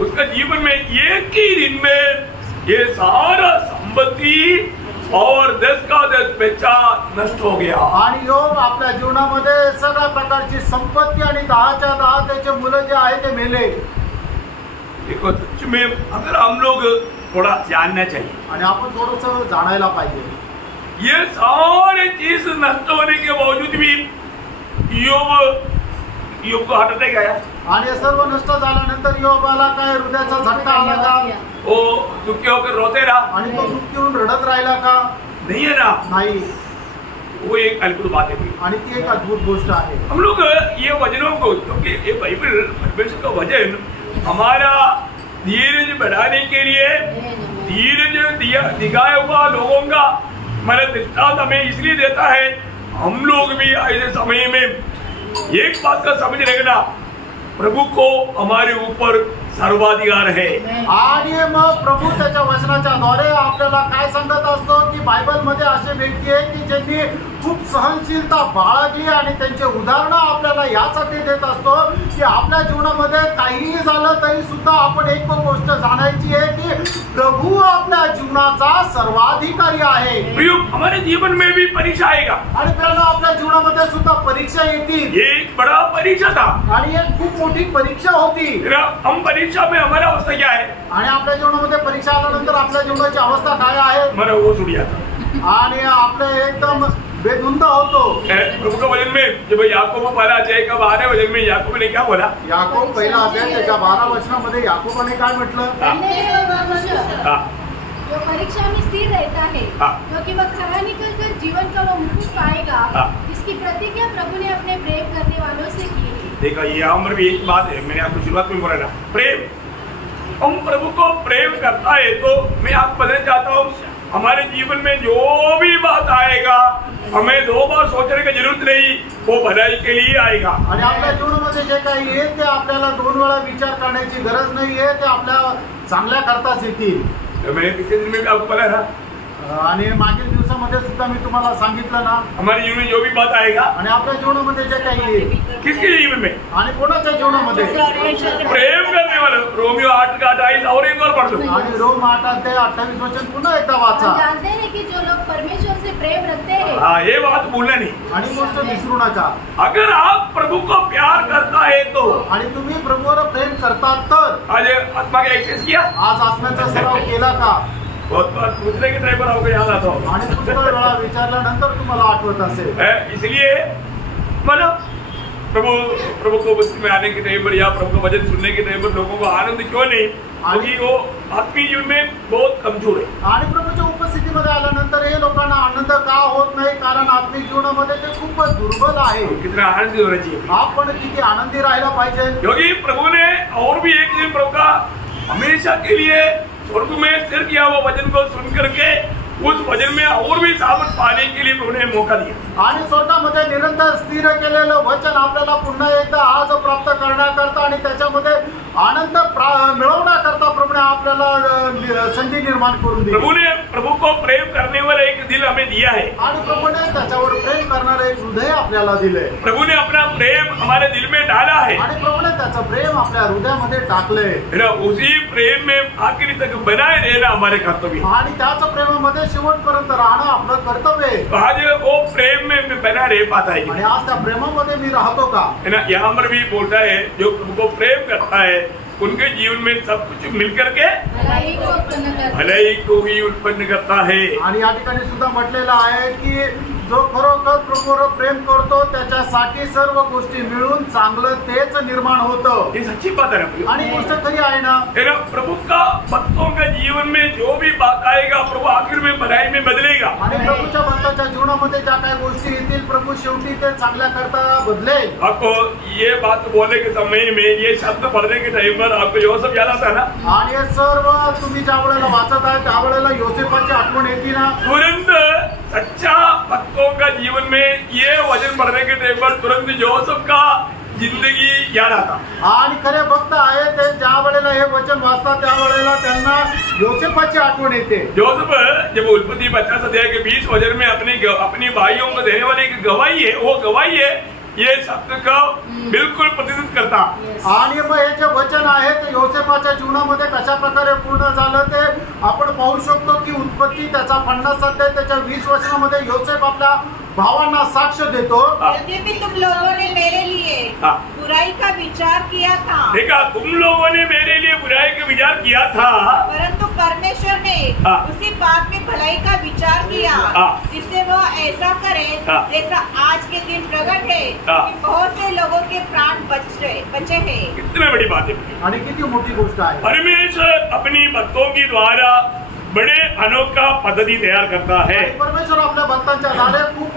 उसका जीवन में एक ही दिन में ये सारा संपत्ति और 10 का 10 बच्चा नष्ट हो गया. आणि योग आपल्या जीवनामध्ये सगळ्या प्रकारची संपत्ती आणि 10च्या 10 त्याचे मुलं जे आहे ते मेले. देखो सच में अगर हम लोग थोड़ा जानना चाहिए आणि आपण थोडंसं जाणायला पाहिजे. ये सारे चीज नष्ट होने के बावजूद भी योग को हार्ट अटैक आया आणि हे सर्व नष्ट झाल्यानंतर योबाला काय हृदयाचा झटका आला का? वो दुखी होकर रोते रहा आणि तो दुःखी होऊन रडत राहिला का? नहीं है ना. नाही. वो एक अद्भुत बात है. आणि ती एक अद्भुत गोष्ट आहे. हम लोग ये वचनों को, क्योंकि ये बाइबल परमेश्वर का वचन हमारा धीरज बढ़ाने के लिए, धीरज दिखाया हुआ लोगों का हमारा दृष्टांत हमें इसलिए देता है. हम लोग भी ऐसे समय में एक बात का समझ रखना, प्रभु को हमारे ऊपर सर्वाधिकार है. आणि मग प्रभू त्याच्या वचनाच्या द्वारे आपल्याला काय सांगत असतो की बायबल मध्ये असे व्यक्ती आहे की ज्यांनी खूप सहनशीलता बाळगली आणि त्यांचे उदाहरणं आपल्याला यासाठी देत असतो की आपल्या जीवनामध्ये काहीही झालं तरी सुद्धा आपण एक गोष्ट जाणायची आहे की प्रभू आपल्या जीवनाचा सर्वाधिकारी आहे. हमारे जीवन में भी परीक्षा आएगा आणि प्रियानो, आपल्या जीवनामध्ये सुद्धा परीक्षा येतील. एक बड़ा परीक्षा था आणि एक खूप मोठी परीक्षा होती. हम परीक्षा में हमारा अवस्था क्या है, आणि आपल्या जीवनामध्ये परीक्षा आल्यानंतर आपल्या जीवनाची अवस्था काय आहे? हमारा वो सुनिया था. आणि आपलं एकदम बेधुंद होतो. प्रभु के वचन में जब याकूब पहला अध्याय का 12 वचन में याकूब ने क्या बोला? याकूब पहिला अध्याय त्याच्या 12 वचनामध्ये याकूबाने काय म्हटलं? जो परीक्षा में स्थिर रहता है क्योंकि वह खरा निकलकर जीवन का वो मुकुट पाएगा जिसकी प्रतिज्ञा प्रभु ने अपने प्रेम करने वालों से की है. देखा, ये हमारे भी एक बात है, मैंने आपको शुरुआत में बोला ना, प्रेम. हम प्रभु को प्रेम करता है तो मैं आपको बताना चाहता हूँ, हमारे जीवन में जो भी बात आएगा हमें 2 बार सोचने की जरूरत नहीं, वो भलाई के लिए आएगा. आणि आपल्या जीवनामध्ये जे काही आहे ते आपल्याला 2 वेळा विचार करण्याची गरज नाहीये, ते आपल्या चांगल्या करताच येतील. मैंने पिछले दिन में भी आपको बोला ना, आणि मागील दिवसामध्ये सुद्धा मी तुम्हाला सांगितलं ना, हमारे जीवन में जो भी बात आएगा, आणि आपल्या जीवनामध्ये जे काही आहे, किसके जीवन में? आणि कोणाच्या जीवनामध्ये? प्रेम करने वाले. रोमियो 8:28 और एक बार पढ़ दो. आणि रोम 8:28 वचन पुन्हा एकदा वाचा. हम जानते हैं कि जो लोग परमेश्वर से प्रेम रखते हैं. हाँ, ये बात भूलना नहीं. आणि गोष्ट विसरू नका. अगर आप प्रभु को प्यार करता है तो, आणि तुम्ही प्रभूवर प्रेम करतात तर, आज आत्मा का एक्सेस किया, आज आत्म्याचा सराव केला का? बहुत बार पूछने के टाइम पर आपको याद आता हो. आणि पुष्कळ वेळा विचारल्यानंतर तुम्हाला आठवत असेल. इसलिए मानो प्रभु को बस्ती में आने के टाइम पर या प्रभु का वचन सुनने के टाइम पर लोगों को आनंद क्यों नहीं? क्योंकि वो आत्मीय जीवन में बहुत कमजोर है. आणि प्रभूच्या उपस्थितीमध्ये आल्यानंतर हे लोकांना आनंद का होत नाही? कारण आत्मिक जीवनामध्ये ते खूप दुर्बल आहे. कितना आनंदित होना चाहिए. आपण किती आनंदी राहायला पाहिजे. क्योंकि प्रभु ने और भी एक दिन प्रभु का हमेशा के लिए स्वर्ग में स्थिर किया हुआ वचन को सुन करके उस वचन में और भी सामर्थ पाने के लिए उन्हें मौका दिया. आणि स्वर्गामध्ये निरंतर स्थिर केलेलं वचन आपल्याला पुन्हा एकदा आज प्राप्त करण्याकरता आणि त्याच्यामध्ये आनंद मिळवण्याकरता प्रभूने आपल्याला संधी निर्माण करून दिली. प्रभु को प्रेम करने वाला एक दिल हमें दिया है. आणि प्रभूने त्याच्यावर प्रेम करणारे एक हृदय आपल्याला दिले. प्रभु ने अपना प्रेम हमारे दिल में डाला है. आणि प्रभूने त्याचं प्रेम आपल्या हृदयामध्ये टाकले. उसी प्रेम में आखिरी तक बनाए रहना हमारे कर्तव्य. आणि त्याच प्रेमामध्ये शेवटपर्यंत राहणं आपलं कर्तव्य आहे. आज वो प्रेम में बना रह पाता है. आणि आज त्या प्रेमामध्ये मी राहतो का? यहाँ पर भी बोलता है जो प्रभु को प्रेम करता है उनके जीवन में सब कुछ मिलकर के भलाई को ही उत्पन्न करता है. आणि या ठिकाणी सुद्धा म्हटलेलं आहे की जो खरोखर प्रभूवर प्रेम करतो त्याच्यासाठी सर्व गोष्टी मिळून चांगलं तेच निर्माण होतं. ये सच्ची बात है ना. आणि गोष्ट खरी आहे ना. प्रभु का भक्तों के जीवन में जो भी बात आएगा प्रभु आखिर में भलाई में बदलेगा. आणि प्रभूच्या भक्ताच्या जीवनामध्ये ज्या काही गोष्टी येतील प्रभू शेवटी ते चांगल्या करता बदलेल. आपको ये बात बोलने के समय में ये शब्द पढ़ने के टाइम पर आपको योसेफ याद आता ना. आणि हे सर्व तुम्ही ज्या वेळेला वाचत आहे त्यावेळेला योसेफाची आठवण येते ना. तुरंत सच्चा भक्तों का जीवन में ये वचन पढ़ने के टाइम पर तुरंत जोसेफ का जिंदगी याद आता. आणि खरे भक्त आहे ते ज्या वेळेला हे वचन वाचतात त्या वेळेला त्यांना योसेफाची आठवण येते. जोसेफ जब उत्पत्ति 50 अध्याय के 20 वचन में अपनी भाइयों को देने वाली एक गवाही है, वो गवाही है ये शब्द का बिल्कुल प्रतिनिधित्व करता. आणि मग हे जे वचन आहे ते योसेफाच्या जीवनामध्ये कशा प्रकारे पूर्ण झालं ते आपण पाहू शकतो की उत्पत्ती त्याचा 50 अध्याय त्याच्या 20 वचनामध्ये योसेफ आपल्या भावांना साक्ष देतो. यद्यपि तुम लोगों ने मेरे लिए बुराई का विचार किया था। देखा, तुम लोगों ने मेरे लिए बुराई का विचार किया था, परंतु परमेश्वर ने उसी बात में भलाई का विचार किया, जिससे वह ऐसा करे जैसा आज के दिन प्रकट है कि बहुत से लोगों के प्राण बचे हैं। कितनी बड़ी बात है आणि किती मोठी गोष्ट आहे। परमेश्वर अपनी भक्तों के द्वारा बड़े अनोखा पद्धति तैयार करता है। परमेश्वर आपल्या भक्तांच्या द्वारे खूप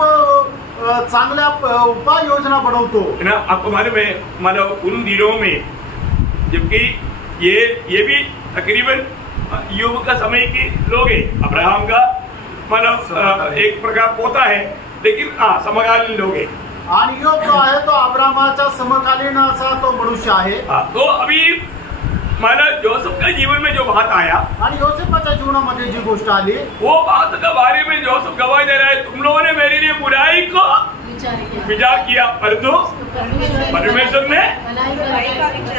चांगल्या उपाय योजना बनवतो ना। आपको मालूम है, मतलब उन दिनों में जबकि ये भी तकरीबन युग का समय के लोग हैं, अब्राहम का मतलब एक प्रकार पोता है, लेकिन समकालीन लोग हैं। आणि योग जो आहे तो अब्रामाचा समकालीन असा तो मनुष्य आहे। तो अभी मतलब जोसेफ का जीवन में जो बात आया आणि योसेफाच्या जीवनामध्ये जी गोष्ट आली, वो बात के बारे में जोसेफ गवाही दे रहा है, तुम लोगों ने मेरे लिए बुराई को विचार किया, परंतु परमेश्वर ने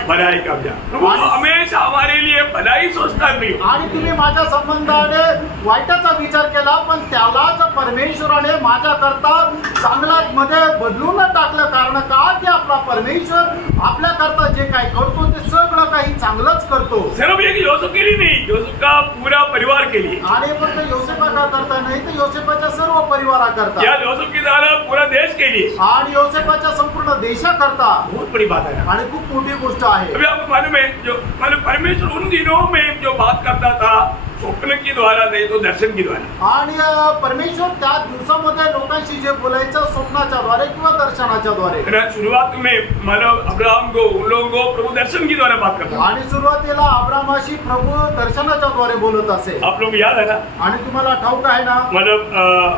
भलाई का विचार। प्रभु हमेशा हमारे लिए भलाई सोचता नहीं। आणि तुम्ही माझ्या संबंधाने वाईटाचा विचार केला, पण त्यालाच परमेश्वराने माझ्या करता चांगला मध्ये बदलून टाकलं। कारण का की आपला परमेश्वर आपल्या करता जे काही करतो ते सगळं काही चांगलंच करतो। सिर्फ एक योसेफ के लिए नहीं, योसेफ का पूरा परिवार के लिए। आणि फक्त योसेफा करता नाही तर योसेफाच्या सर्व परिवाराकरता, या योसेफ के द्वारा पूरा देश के लिए आणि योसेफाच्या संपूर्ण देशाकरता बहुत बड़ी बात है आणि खूप मोठी गोष्ट आहे। अभी आपको मालूम है, जो मतलब परमेश्वर उन दिनों में जो बात करता था स्वप्न के द्वारा नहीं तो दर्शन के द्वारा। आणि परमेश्वर त्या दिवसामध्ये लोकांशी जे बोलायचं स्वप्नाच्या द्वारे किंवा दर्शनाच्या द्वारे। शुरुआत में मतलब अब्राहम को उन लोगों को प्रभु दर्शन के द्वारा बात करता आणि सुरुवातीला अब्रामाशी प्रभू दर्शनाच्या द्वारे बोलत असे। आप लोग याद है ना? आणि तुम्हाला ठाऊक आहे ना, मतलब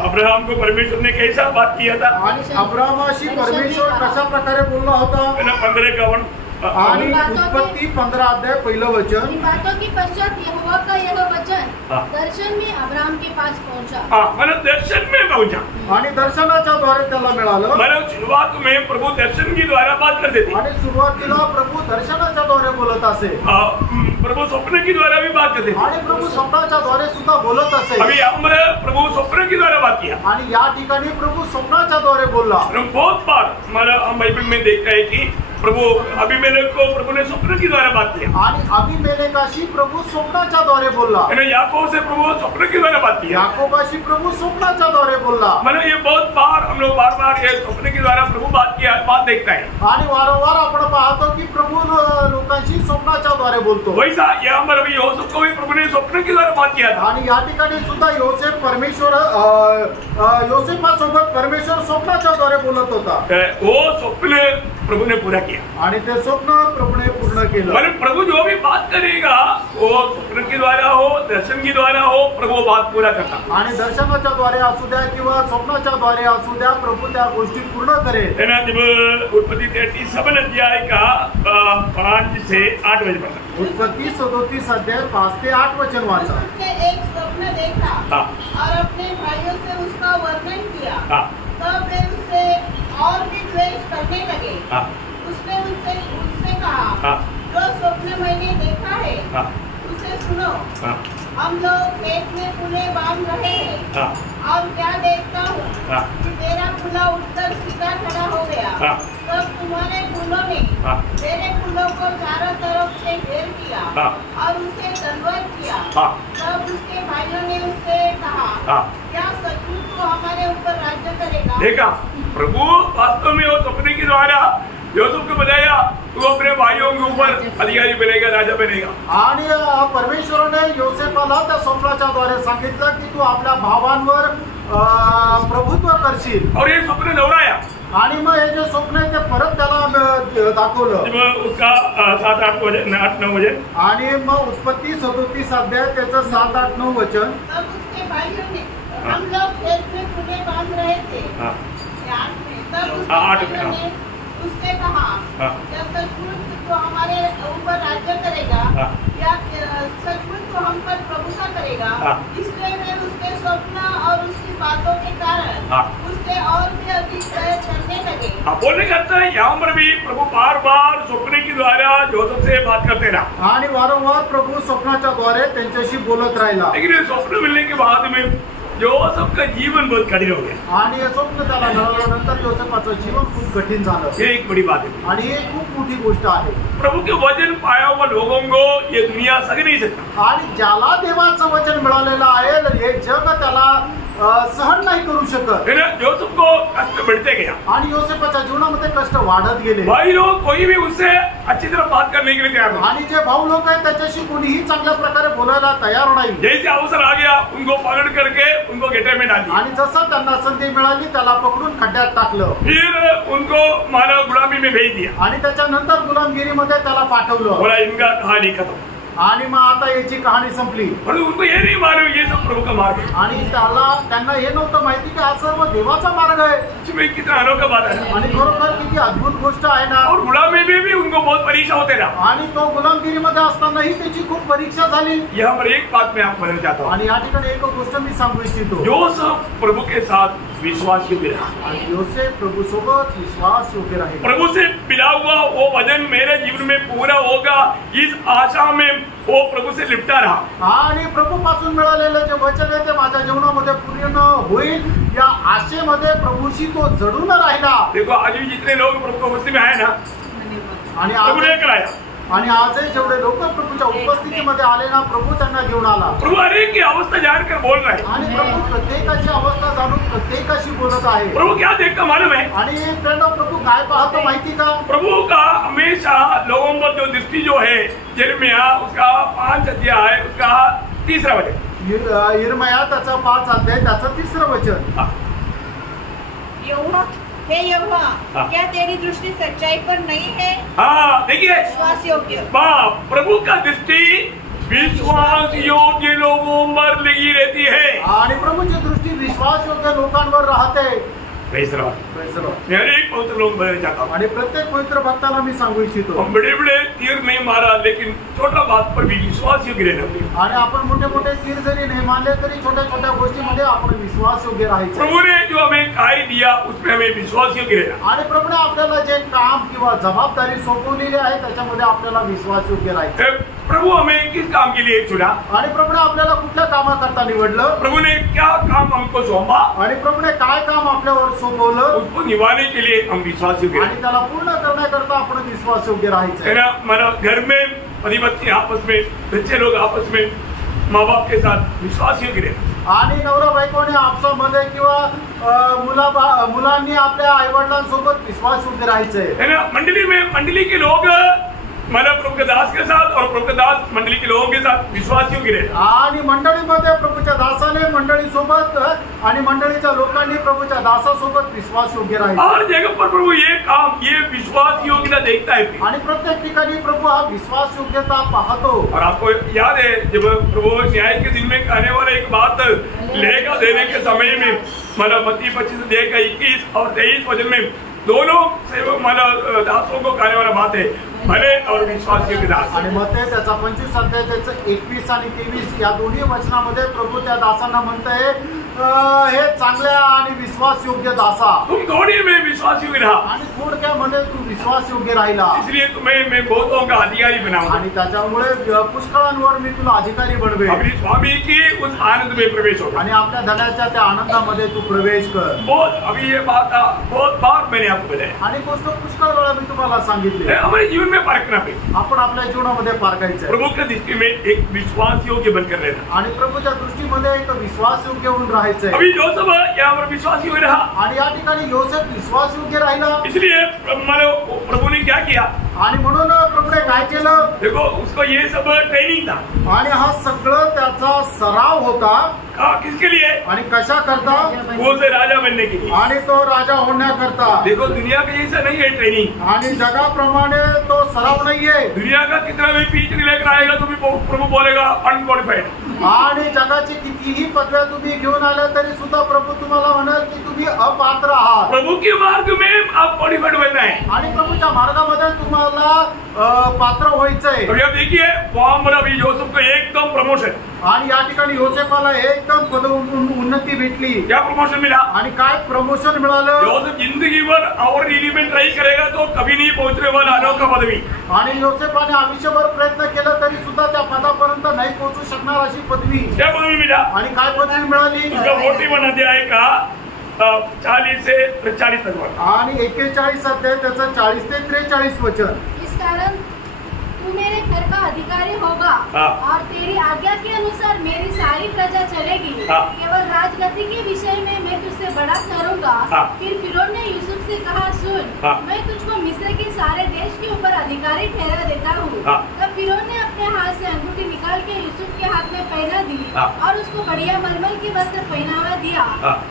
अब्राहम को परमेश्वर ने कैसा बात किया था? आणि अब्रामाशी परमेश्वर कशा प्रकारे बोलला होता? 15:51 आणि उत्पत्ती 15 अध्याय पहिलं वचन। इन बातों के पश्चात यहोवा का यह वचन दर्शन में अब्राहम के पास पहुंचा। मतलब दर्शन में पहुंचा आणि दर्शनाच्या द्वारे त्याला मिळालं। मतलब शुरुआत में प्रभु दर्शन के द्वारा बात करते थे आणि सुरुवातीला प्रभू दर्शनाच्या द्वारे बोलत असे, प्रभु स्वप्न के द्वारा भी बात करते थे, आणि प्रभू स्वप्नाच्या द्वारे सुद्धा बोलत असे। अभी हमने प्रभु स्वप्न के द्वारा बात किया आणि या ठिकाणी प्रभू स्वप्नाच्या द्वारे बोलला। बहुत बार मतलब हम बाइबल में देखते हैं कि प्रभु अबीमेलेक को प्रभु ने स्वप्न के द्वारा बात किया, आणि अबीमेलेकाशी प्रभू स्वप्नाच्या द्वारे बोलला। याकूब से प्रभु स्वप्न के द्वारा बात किया, याकोबाशी प्रभू स्वप्नाच्या द्वारे बोलला। मतलब ये बहुत बार हम लोग बार ये स्वप्न के द्वारा प्रभु बात किया बात देखता है, आणि वारंवार आपण पाहतो की प्रभू लोकांशी स्वप्नाच्या द्वारे बोलतो। वैसा यहाँ पर अभी योसेफ को भी प्रभु ने स्वप्न के द्वारा बात किया था। आणि या ठिकाणी सुद्धा योसेफ परमेश्वर योसेफासोबत परमेश्वर स्वप्नाच्या द्वारे बोलत होता। वो स्वप्न प्रभु ने पूरा किया, आणि ते स्वप्न प्रभूने पूर्ण केलं। मतलब प्रभु जो भी बात करेगा वो स्वप्न के द्वारा हो दर्शन के द्वारा हो, प्रभु बात पूरा करता। आणि दर्शनाच्या द्वारे असू द्या किंवा स्वप्नाच्या द्वारे असू द्या, प्रभू त्या गोष्टी पूर्ण करेल। है ना? जब उत्पत्ति 37 अध्याय का 5 से 8 वचन पढ़ना। उत्पत्ति 37 अध्याय 5 से 8 वचन वाचा। उसने एक स्वप्न देखा और अपने भाइयों से उसका वर्णन किया, तब वे उससे और भी द्वेष करने लगे। उसने उससे कहा, जो स्वप्न मैंने देखा है उसे सुनो। हम लोग खेत में फूले बांध रहे हैं और क्या देखता हूँ कि तेरा फूला उठकर सीधा खड़ा हो गया। तब तुम्हारे फूलों ने मेरे फूलों को चारों तरफ से घेर किया और उसे दंडवत किया। तब उसके भाइयों ने उससे कहा, क्या सचमुच तू हमारे ऊपर राज्य करेगा? देखा, प्रभु वास्तव में वो स्वप्न के द्वारा योसेफ को बताया तू अपने भाइयों के ऊपर अधिकारी बनेगा, राजा बनेगा। आणि परमेश्वराने योसेफाला त्या स्वप्नाच्या द्वारे सांगितलं की तू आपल्या भावांवर प्रभुत्व करशील। और ये स्वप्न दोहराया, आणि मग हे जे स्वप्न आहे ते परत त्याला दाखवलं। उसका 7-8 वचन 8-9 वचन। आणि मग उत्पत्ती 37 अध्याय त्याचं 7-8-9 वचन। तब उसके भाइयों ने, हम लोग खेत में फूले बांध रहे थे। तब उसके भाइयों ने उससे कहा, क्या सचमुच तो हमारे ऊपर राज्य करेगा या सचमुच तो हम पर प्रभुता करेगा? इसलिए वे उसके स्वप्न और उसकी बातों के कारण उससे और भी अधिक दया करने लगे। बोलने करता है यहाँ पर भी प्रभु बार बार स्वप्न के द्वारा जोसेफ से बात करते रहा, आणि वारंवार प्रभू स्वप्नाच्या द्वारे त्यांच्याशी बोलत राहिला। लेकिन स्वप्न मिलने के बाद में जोसेफ का जीवन बहुत कठिन हो गया। आणि स्वप्न त्याला मिळाल्यानंतर योसेफाचं जीवन खूप कठीण झालं. ये एक बड़ी बात है आणि ही खूप मोठी गोष्ट आहे. प्रभु के वचन पाया हुआ लोगों को ये दुनिया सह नहीं सकता. आणि ज्याला देवाचं वचन मिळालेलं आहे हे जग त्याला सहन नाही करू शकत. जोसेफ को कष्ट बढ़ते गया आणि योसेफच्या जीवनामध्ये कष्ट वाढत गेले. भाई लोग कोई भी उससे अच्छी तरह बात करने के लिए तैयार नहीं. आणि जे भाऊ लोक आहेत त्याच्याशी कोणीही चांगल्या प्रकारे बोलायला तयार नाही. जैसे अवसर आ गया उनको पकड़ करके उनको गेटे में डाल दिया. आणि जसं त्यांना संधी मिळाली त्याला पकडून खड्ड्यात टाकलं. फिर उनको मानव गुलामी में भेज दिया. आणि त्याच्यानंतर गुलामगिरीमध्ये त्याला पाठवलं. बोला इनका कहानी खत्म. आणि मग आता याची कहाणी संपली. परंतु उनको ये नहीं मालूम ये सब प्रभु का मार्ग है. आणि त्यांना हे नव्हतं माहिती की हा सर्व देवाचा मार्ग आहे. इसमें कितना अनोखा बात है. आणि खरोखर किती अद्भुत गोष्ट आहे ना. और गुलामी में भी उनको बहुत परीक्षा होते रहा. आणि तो गुलामगिरीमध्ये असतानाही त्याची खूप परीक्षा झाली. यहाँ पर एक बात मैं आपको बताना चाहता हूँ. आणि या ठिकाणी एक गोष्ट मी सांगू इच्छितो. जोसेफ प्रभु के साथ विश्वास योग्य रहा. आणि योसेफ प्रभू सोबत विश्वास योग्य राहील. प्रभु से मिला हुआ वो वचन मेरे जीवन में पूरा होगा इस आशा में वो प्रभु से लिपटा रहा. आणि प्रभू पासून मिळालेलं जे वचन आहे ते माझ्या जीवनामध्ये पूर्ण होईल या आशेमध्ये प्रभूशी तो जडून राहिला. देखो आज भी जितने लोग प्रभु के उपस्थिति में आए ना आणि प्रभु ने कराया. आणि आजही जेवढे लोक प्रभूच्या उपस्थितीमध्ये आले ना प्रभू त्यांना घेऊन आला. प्रभु हरेक की अवस्था जानकर बोल रहे हैं. आणि प्रभू प्रत्येकाची अवस्था जाणून प्रत्येकाशी बोलत आहे. प्रभु क्या देखता मालूम है. आणि प्रभू काय पाहतो माहिती का. प्रभु का हमेशा लोगों पर जो दृष्टि जो है यिर्मयाह उसका 5 अध्याय है उसका 3रा वचन. यिर्मयाह त्याचा 5 अध्याय त्याचं 3रं वचन. यहोवा हे यहोवा क्या तेरी दृष्टि सच्चाई पर नहीं है. हाँ देखिए विश्वास योग्य. प्रभु का दृष्टि विश्वास योग्य लोगों पर लगी रहती है. आणि प्रभूची दृष्टी विश्वास योग्य लोकांवर राहते. मैं एक पवित्र लोग बनना चाहता हूँ. आणि प्रत्येक पवित्र भक्ताला मी सांगू इच्छितो. हम बड़े बड़े तीर नहीं मारा लेकिन छोटा बात पर भी विश्वास योग्य रहना चाहिए. आणि आपण मोठे मोठे तीर जरी नाही मारले तरी छोट्या छोट्या गोष्टीमध्ये आपण विश्वास योग्य राहायचं. प्रभु ने जो हमें कार्य दिया उसमें हमें विश्वास योग्य रहना. आणि प्रभूने आपल्याला जे काम किंवा जबाबदारी सोपवलेली आहे त्याच्यामध्ये आपल्याला विश्वास योग्य राहायचं. प्रभु हमें किस काम के लिए चुना. आणि प्रभूने आपल्याला कुठल्या कामाकरता निवडलं. प्रभु ने क्या काम हमको सौंपा. आणि प्रभूने काय काम आपल्यावर सोपवलं. उसको निभाने के लिए हम विश्वास योग्य. आणि त्याला पूर्ण करण्याकरता आपण विश्वास योग्य राहायचं. मानो घर में पति पत्नी आपस में बच्चे लोग आपस में माँ बाप के साथ विश्वास योग्य रहना. आणि नवरा बायकोने आपसामध्ये किंवा मुलांनी आपल्या आई वडिलांसोबत विश्वास योग्य राहायचंय. मंडली में मंडली के लोग मतलब प्रभु के दास के साथ और प्रभु के दास मंडली के लोगों के साथ विश्वास योग्य रहना. आणि मंडळीमध्ये प्रभूच्या दासाने मंडळी सोबत आणि मंडळीच्या लोकांनी प्रभूच्या दासासोबत विश्वास योग्य राहायचं. हर जगह पर प्रभु ये काम ये विश्वास योग्यता देखता है. आणि प्रत्येक ठिकाणी प्रभू हा विश्वास योग्यता पाहतो. और आपको याद है जब प्रभु न्याय के दिन में कहने वाला एक बात लेखा देने के समय में मतलब मत्ती 25 अध्याय का 21 और 23 वचन में दोनों सेवक मतलब दासों को कहने वाला बात है भले और विश्वास योग्य दास. आणि मग त्याचा 25 अध्याय त्याचं 21 आणि 23 या दोन्ही वचनामध्ये प्रभू त्या दासांना म्हणतंय हे चांगल्या आणि विश्वास योग्य दासा तुम थोड़ी में विश्वास योग्य रहा. आणि थोडक्यामध्ये तू विश्वास योग्य राहिला. इसलिए तुम्हें मैं बहुतों का अधिकारी बनाऊंगा. आणि त्याच्यामुळे पुष्कळांवर मी तुला अधिकारी बनवेन. अपनी स्वामी की उस आनंद में प्रवेश होगा. आणि आपल्या धनाच्या त्या आनंदामध्ये तू प्रवेश कर. बहुत अभी ये बात बहुत बार मैंने आपको बताया. आणि गोष्ट पुष्कळ वेळा मी तुम्हाला सांगितली. हमारे जीवन में पारखना पे आपण आपल्या जीवनामध्ये पारखायचं. प्रभु की दृष्टि में एक विश्वास योग्य बनकर रहना. आणि प्रभूच्या दृष्टीमध्ये एक विश्वास योग्य होऊन राहायचं. अभी जोसेफ यहाँ पर विश्वास योग्य रहा. आणि या ठिकाणी योसेफ विश्वास योग्य राहिला. इसलिए प्रभु ने क्या किया. आणि म्हणून प्रभूने काय केलं. देखो उसको ये सब ट्रेनिंग था. आणि हा सगळं त्याचा सराव होता. किसके लिए. आणि कशा करता. वो से राजा बनने के लिए. आणि तो राजा होण्याकरता. देखो दुनिया का जैसा नहीं है ट्रेनिंग. आणि जगाप्रमाणे तो सराव नाहीये. दुनिया का कितना भी PhD लेकर आएगा तो भी प्रभु बोलेगा अनक्वालिफाइड. आणि जगाची कितीही पदव्या तुम्ही घेऊन आल्या तरी सुद्धा प्रभू तुम्हाला म्हणाल की तुम्ही अपात्र आहात. प्रभु के मार्ग में आप क्वालिफाइड बनना है. आणि प्रभूच्या मार्गामध्ये तुम्हाला पात्र व्हायचंय. अभी आप देखिए वहां पर अभी जोसेफ को एकदम प्रमोशन. आणि या ठिकाणी योसेफाला एकदम पद उन्नती भेटली. क्या प्रमोशन मिला. आणि काय प्रमोशन मिळालं. जोसेफ जिंदगी भर और रिली में ट्राई करेगा तो कभी नहीं पहुंचने वाला अनोखा पदवी. आणि योसेफाने आयुष्यभर प्रयत्न केला तरी सुद्धा त्या पदापर्यंत नाही पोहोचू शकणार अशी पदवी. क्या पदवी मिला. आणि काय पदवी मिळाली. उसका 41 अध्याय का 40 से 43 तक वाला। आणि 41 अध्याय त्याचं 40 ते 43 वचन। इस कारण तू मेरे घर का अधिकारी होगा और तेरी आज्ञा के अनुसार मेरी सारी प्रजा चलेगी। केवल राजगद्दी के विषय में मैं तुझसे बड़ा करूंगा। फिर फिरौन ने यूसुफ से कहा, सुन, मैं तुझको मिस्र के सारे देश के ऊपर अधिकारी ठहरा देता हूँ। तब फिरौन ने अपने हाथ से अंगूठी निकाल के यूसुफ के हाथ में पहना दी और उसको बढ़िया मलमल के वस्त्र पहनावा दिया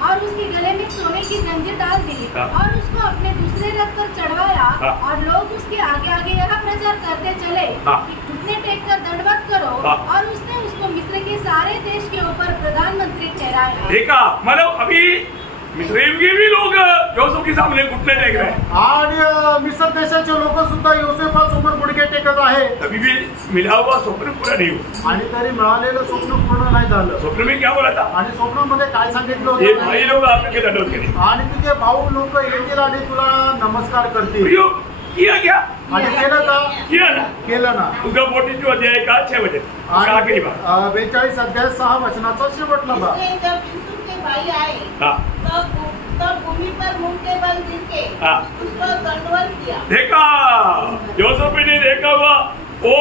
और उसके गले में सोने की जंजीर डाल दी और उसको अपने दूसरे रथ पर चढ़वाया और लोग उसके आगे आगे यह प्रचार करते चले कि घुटने टेक कर दंडवत करो और उसने उसको मिस्र के सारे देश के ऊपर प्रधानमंत्री ठहराया। देखा, मतलब अभी मिस्रैम के भी लोग योसेफ के सामने घुटने टेक रहे हैं आणि मिस्र देशाचे लोक सुद्धा योसेफासमोर गुडघे टेकत आहेत। अभी भी मिला हुआ स्वप्न पूरा नहीं हुआ आणि तरी मिळालेलं स्वप्न पूर्ण नाही झालं। स्वप्न में क्या बोला था? आणि स्वप्नामध्ये काय सांगितलं ये होतं? भाई लोग आपके दंडवत करेंगे आणि तुझे भाऊ लोक येतील आणि तुला नमस्कार करतील। प्रियो, किया क्या? आणि केलं का? किया ना? केलं ना। उसका 42 अध्याय का 6 वचन आणि आखिरी बात। 42 अध्याय 6 वचनाचा शेवटला भाग। इसलिए जब यूसुफ के भाई आए तब भूमि पर मुंह के बल गिर के उसको दंडवत किया। देखा, योसेफ ने देखा हुआ वो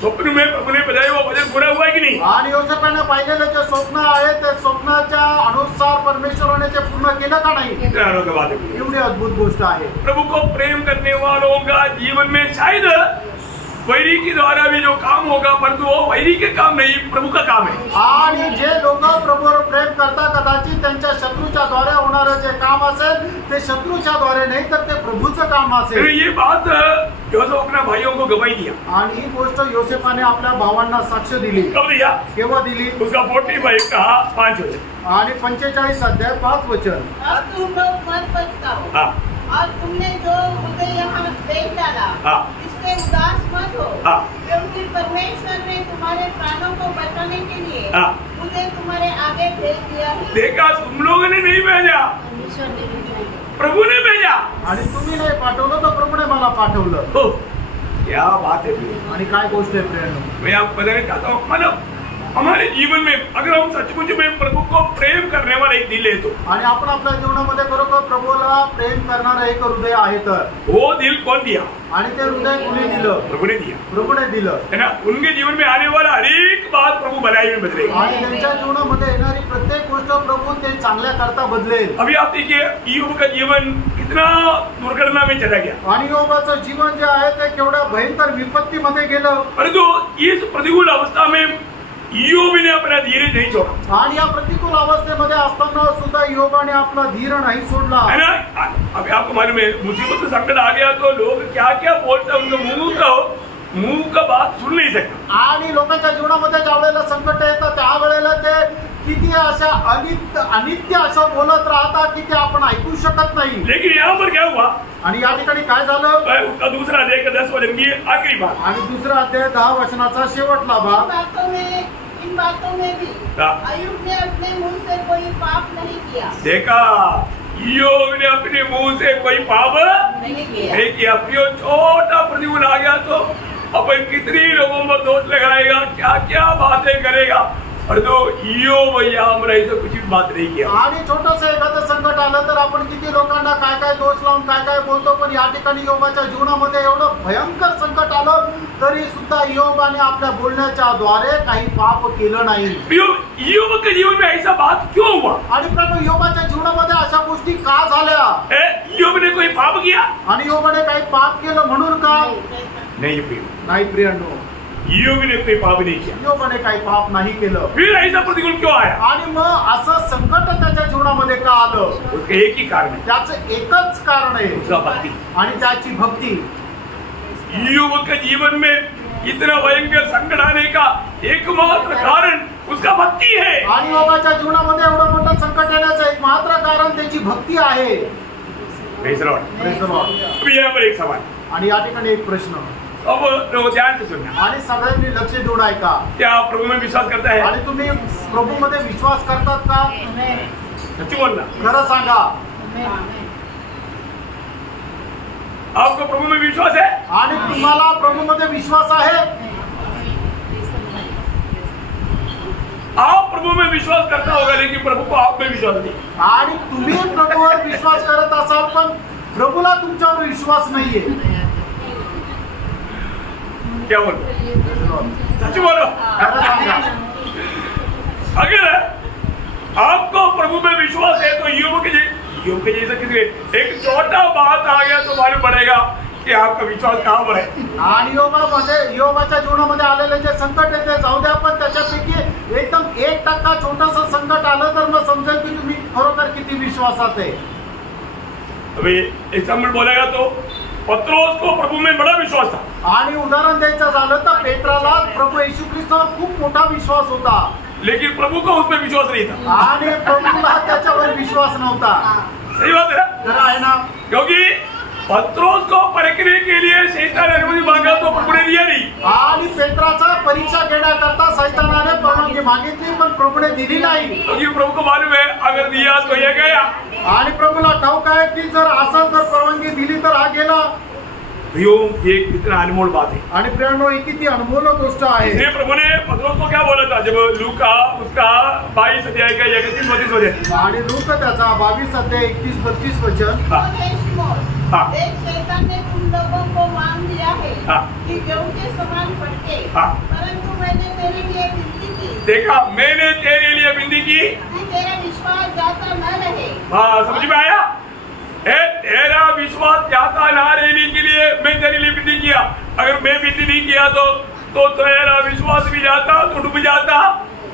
स्वप्न में प्रभु ने बताया वो वचन पूरा हुआ है कि नहीं? आणि योसेफाने पाहिलेलं जे स्वप्न आहे ते स्वप्नाच्या अनुसार परमेश्वराने ते पूर्ण केलं का नाही? की बात है, एवढी अद्भुत गोष्ट आहे। प्रभु को प्रेम करने वालों का जीवन में शायद वैरी के द्वारा भी जो काम होगा, परंतु वो वैरी के काम नहीं, प्रभु का काम है। आणि जे लोक प्रभूवर प्रेम करतात कदाचित त्यांच्या शत्रूच्या द्वारे होणारं जे काम असेल ते शत्रूच्या द्वारे नाही तर ते प्रभूचं काम असेल। ये बात योसेफ अपने भाइयों को गवाही दिया। आणि ही गोष्ट योसेफाने आपल्या भावांना साक्ष दिली। कब दिया? केव्हा दिली? उसका 45 कहा 5 वचन आणि 45 अध्याय 5 वचन। अब तुम लोग मत पछताओ और तुमने जो मुझे यहाँ भेज डाला इससे उदास मत हो, क्योंकि परमेश्वर ने तुम्हारे प्राणों को बचाने के लिए मुझे तुम्हारे आगे भेज दिया है। देखा, तुम लोगों ने नहीं भेजा, प्रभु ने भेजा। आणि तुम्ही नाही पाठवलं तर प्रभूने मला पाठवलं। क्या बात है। आणि काय गोष्ट आहे प्रेम? मैं आपको बताना चाहता हूँ, मतलब हमारे जीवन में अगर हम सचमुच में प्रभु को प्रेम करने वाला एक दिल है तो, आणि आपण आपल्या जीवनामध्ये खरोखर प्रभूला प्रेम करणारं एक हृदय आहे तर वो दिल कौन दिया? आणि ते हृदय कोणी दिलं? प्रभु ने दिया, प्रभूने दिलं। है ना? उनके जीवन में आने वाला हर एक बात प्रभु भलाई में बदलेगा। आणि त्यांच्या जीवनामध्ये येणारी प्रत्येक गोष्ट प्रभू ते चांगल्या करता बदलेल। अभी आप देखिए, ईयोब का जीवन कितना दुर्घटना में चला गया आणि योबाचं जीवन जे आहे ते केवढ्या भयंकर विपत्तीमध्ये गेलं, परंतु इस प्रतिकूल अवस्था में ईयोब ने अपना धीरज नहीं छोड़ा। आणि या प्रतिकूल अवस्थेमध्ये असताना सुद्धा योबाने आपला धीर नाही सोडला। है ना? अभी आपको मालूम है, मुसीबत संकट आ गया तो लोग क्या क्या बोलते हैं, उनका मुंह का बात सुन नहीं सकता। आणि लोकांच्या जीवनामध्ये ज्या वेळेला संकट येतं त्यावेळेला ते किती अशा अनित्य असं बोलत राहतात की ते आपण ऐकू शकत नाही। लेकिन यहाँ पर क्या हुआ? आणि या ठिकाणी काय झालं? उसका दूसरा अध्याय का 10 वचन की आखिरी बात आणि दुसरा अध्याय 10 वचनाचा शेवटला भाग। इन बातों में भी अय्यूब ने अपने मुंह से कोई पाप नहीं किया। देखा, ईयोब ने अपने मुंह से कोई पाप नहीं किया। प्रियो, छोटा प्रतिकूल आ गया तो अपन कितनी लोगों पर दोष लगाएगा, क्या क्या बातें करेगा, और तो ईयोब यहाँ ऐसा कुछ भी बात नहीं किया। आणि छोटंसं एखादं संकट आलं तर आपण किती लोकांना काय काय दोष लावून काय काय बोलतो, पण या ठिकाणी योबाच्या जीवनामध्ये एवढं भयंकर संकट आलं तरी सुद्धा योबाने आपल्या बोलण्याच्या द्वारे काही पाप केलं नाही। ईयोब के जीवन में ऐसा बात क्यों हुआ? आणि प्रभू योबाच्या जीवनामध्ये अशा गोष्टी का झाल्या? ईयोब ने कोई पाप किया? आणि योबाने काही पाप केलं म्हणून का? नहीं प्रिय, नाही प्रियांनो, ईयोब ने कोई पाप नहीं किया। योबाने काही पाप नाही केलं। फिर ऐसा प्रतिकूल क्यों आया? आणि मग असं संकट त्याच्या जीवनामध्ये का आलं? उसका एक ही कारण है, त्याचं एकच कारण आहे, उसका भक्ति। आणि त्याची भक्ती। ईयोब के जीवन में इतना भयंकर संकट आने का एकमात्र कारण उसका भक्ति है। आणि योबाच्या जीवनामध्ये एवढं मोठं संकट येण्याचं एकमात्र कारण त्याची भक्ती आहे। Praise the Lord. Praise the Lord. अभी यहाँ पर एक सवाल, आणि या ठिकाणी एक प्रश्न, अब लोग ध्यान से सुनना। आणि सगळ्यांनी लक्ष देऊन ऐका। क्या आप प्रभु में विश्वास करता है? आणि तुम्ही प्रभूमध्ये विश्वास करतात का? सच्ची बोलना, खरं सांगा। आपको प्रभु में विश्वास है? आणि तुम्हाला प्रभूमध्ये विश्वास आहे? आप प्रभु में विश्वास करता होगा, लेकिन प्रभु को आप में विश्वास नहीं. आणि तुम्ही प्रभूवर विश्वास करत असाल पण प्रभूला तुमच्यावर विश्वास नाहीये. क्या बोलो? सच बोलो. अगर आपको प्रभु में विश्वास है तो योग के जैसा किसी एक छोटा बात आ गया तो मालूम पड़ेगा की आपका विश्वास कहाँ पर आहे. आणि योबाच्या जीवनामध्ये आलेले जे संकट आहे ते जाऊ द्या, पण त्याच्यापैकी एकदम 1% छोटंसं संकट आलं तर मग समजेल की तुम्ही खरोखर किती विश्वासात आहे. अभी एग्जाम्पल बोलेगा तो पत्रोस को प्रभु में बड़ा विश्वास था. आणि उदाहरण द्यायचं झालं तर पेत्राला प्रभू येशू ख्रिस्तावर खूप मोठा विश्वास होता, लेकिन प्रभु को उसमें विश्वास नहीं था. आणि प्रभूला त्याच्यावर विश्वास नव्हता. सही बात है. खरं आहे ना. क्योंकि पत्रोस को परखने के लिए शैतान ने अनुमति मांगा तो प्रभु ने दिया नहीं. आणि पेत्राचा परीक्षा घेण्याकरता सैतानाने परवानगी मागितली पण प्रभूने दिली नाही. क्योंकि प्रभु को मालूम है अगर दिया तो ये गया. आणि प्रभूला ठाऊक आहे की जर असं जर परवानगी दिली तर हा गेला. ये कितना अनमोल बात है. आणि प्रियांनो ही किती अनमोल गोष्ट आहे. इसलिए प्रभु ने पत्रोस को क्या बोला था जब लूका उसका 22 अध्याय का 31-32 वचन. आणि लूक त्याचा 22 अध्याय 31-32 वचन. देख शैतान ने तुम लोगों को मान लिया है कि गेहूं के समान फटके, परंतु मैंने तेरे लिए विनती की. देखा, मैंने तेरे लिए विनती की कि तेरा विश्वास जाता न रहे. हाँ, समझ में आया. तेरा विश्वास जाता ना रहने के लिए मैं तेरे लिए विनती किया. अगर मैं विनती नहीं किया तो तेरा विश्वास भी जाता, तो डूब जाता,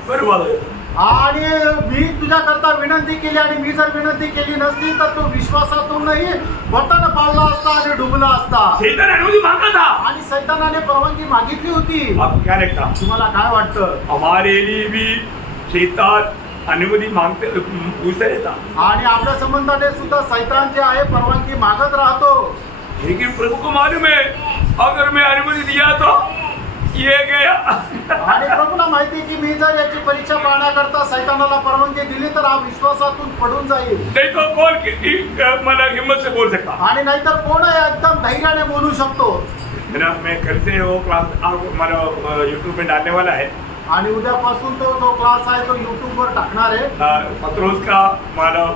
बर्बाद हो जाता. आणि मी तुझ्याकरता विनंती केली आणि मी जर विनंती केली नसती तर तो विश्वासातूनही बटन पावला असता आणि डुबला असता. शैतान अनुमति मांगा था आणि सैतानाने परवानगी मागितली होती. आपको क्या लगता? तुम्हाला काय वाटतं? हमारे लिए भी शैतान अनुमति मांगते पूछता रहता. आणि आपल्या संबंधाने सुद्धा सैतान जे आहे परवानगी मागत राहतो. लेकिन प्रभु को मालूम है अगर मैं अनुमति दिया तो ये गया. आणि प्रभूला माहिती की मी जर याची परीक्षा पाहण्याकरता सैतानाला परवानगी दिली तर हा विश्वासातून पडून जाईल. नहीं तो कौन मला हिम्मत से बोल सकता. आणि नाहीतर कोण एकदम धैर्याने बोलू शकतो. मैं कल से वो क्लास हमारा यूट्यूब में डालने वाला है. आणि उद्यापासून तो जो क्लास आहे तो YouTube वर टाकणार आहे. पत्रोस का मानव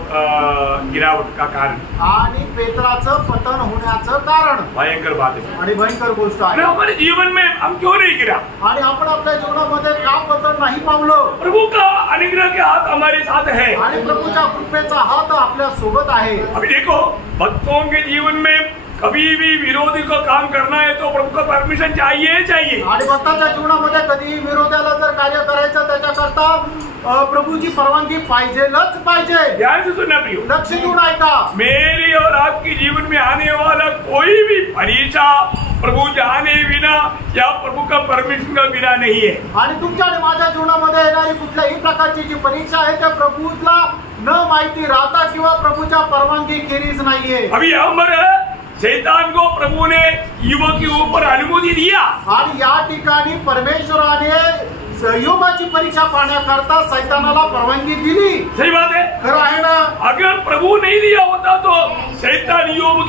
गिरावट का कारण आणि पेत्राचं पतन होण्याचं कारण भयंकर बात है. आणि भयंकर गोष्ट आहे. हमारे जीवन में हम क्यों नहीं गिरा? आणि आपण आपल्या जीवनामध्ये का पतन नाही पावलो? प्रभु का अनुग्रह के हाथ हमारे साथ है. आणि प्रभूच्या कृपेचा हात आपल्या सोबत आहे. अभी देखो, भक्तों के जीवन में कभी भी विरोधी को काम करना है तो प्रभु का परमिशन चाहिए. आणि भक्ताच्या जीवनामध्ये कधी विरोधाला जर कार्य करायचं त्याच्याकरता प्रभूची परवानगी पाहिजेलच पाहिजे. ध्यान से सुनना प्रियो. लक्ष देऊन ऐका. मेरी और आपके जीवन में आने वाला कोई भी परीक्षा प्रभु जाने बिना या प्रभु का परमिशन का बिना नहीं है. आणि तुमच्या आणि माझ्या जीवनामध्ये येणारी कुठल्याही प्रकारची जी परीक्षा आहे त्या प्रभूला न माहिती राहता किंवा प्रभूच्या परवानगी खेरीज नाहीये. अभी हमारे शैतान को प्रभु ने युवक के ऊपर अनुमति दिया. आणि या ठिकाणी परमेश्वराने योबाची परीक्षा पाहण्याकरता सैतानाला परवानगी दिली. सही बात है. खरं आहे ना. अगर प्रभु नहीं दिया होता तो शैतान योग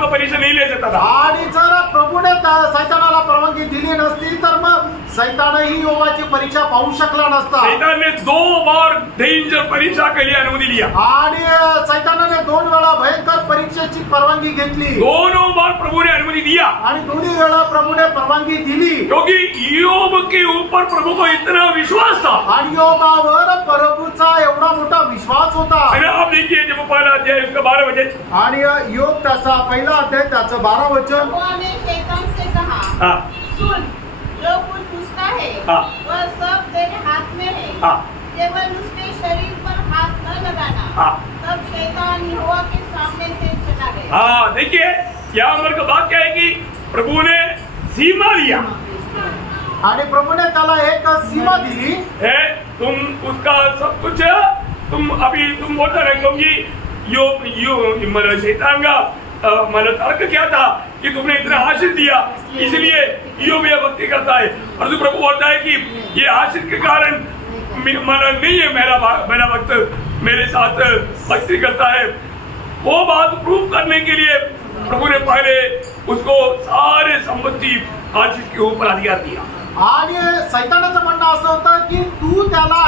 का परीक्षा नहीं ले सकता था. आणि जर प्रभूने सैतानाला परवानगी दिली नसती तर मग सैतानही योबाची परीक्षा पाहू शकला नसता. शैतान ने 2 बार डेंजर परीक्षा के लिए अनुमति लिया. आणि सैतानाने 2 वेळा भयंकर परीक्षेची परवानगी घेतली. दोनों बार प्रभु ने अनुमति दिया. आणि दोन्ही वेळा प्रभूने परवानगी दिली. क्योंकि योग के ऊपर प्रभु को इतना विश्वास था. आणि योबावर प्रभूचा एवढा मोठा विश्वास होता. आप देखिए जब पहला अध्याय उसका 12 वचन. आणि योग त्याचा पहिला अध्याय त्याचं 12 वचन. ने शैतान से कहा, सुन, जो कुछ उसका है वह सब तेरे हाथ में है, केवल उसके शरीर पर हाथ न लगाना. तब शैतान यहोवा के सामने से चला गया. हाँ, देखिए यहाँ हमारे का बात क्या है कि प्रभु ने सीमा दिया. आणि प्रभूने त्याला एक सीमा दिली. तुम उसका सब कुछ तुम बोलता रहे. क्योंकि मेरा शैतान का मतलब तर्क क्या था कि तुमने इतना आशीष दिया इसलिए योग यह भक्ति करता है. और तो प्रभु बोलता है कि ये आशीष के कारण मेरा नहीं है, मेरा भक्त मेरे साथ भक्ति करता है. वो बात प्रूव करने के लिए प्रभु ने पहले उसको सारे संपत्ति आशीष के ऊपर अधिकार दिया. आणि सैतानाचं म्हणणं असं होतं की तू त्याला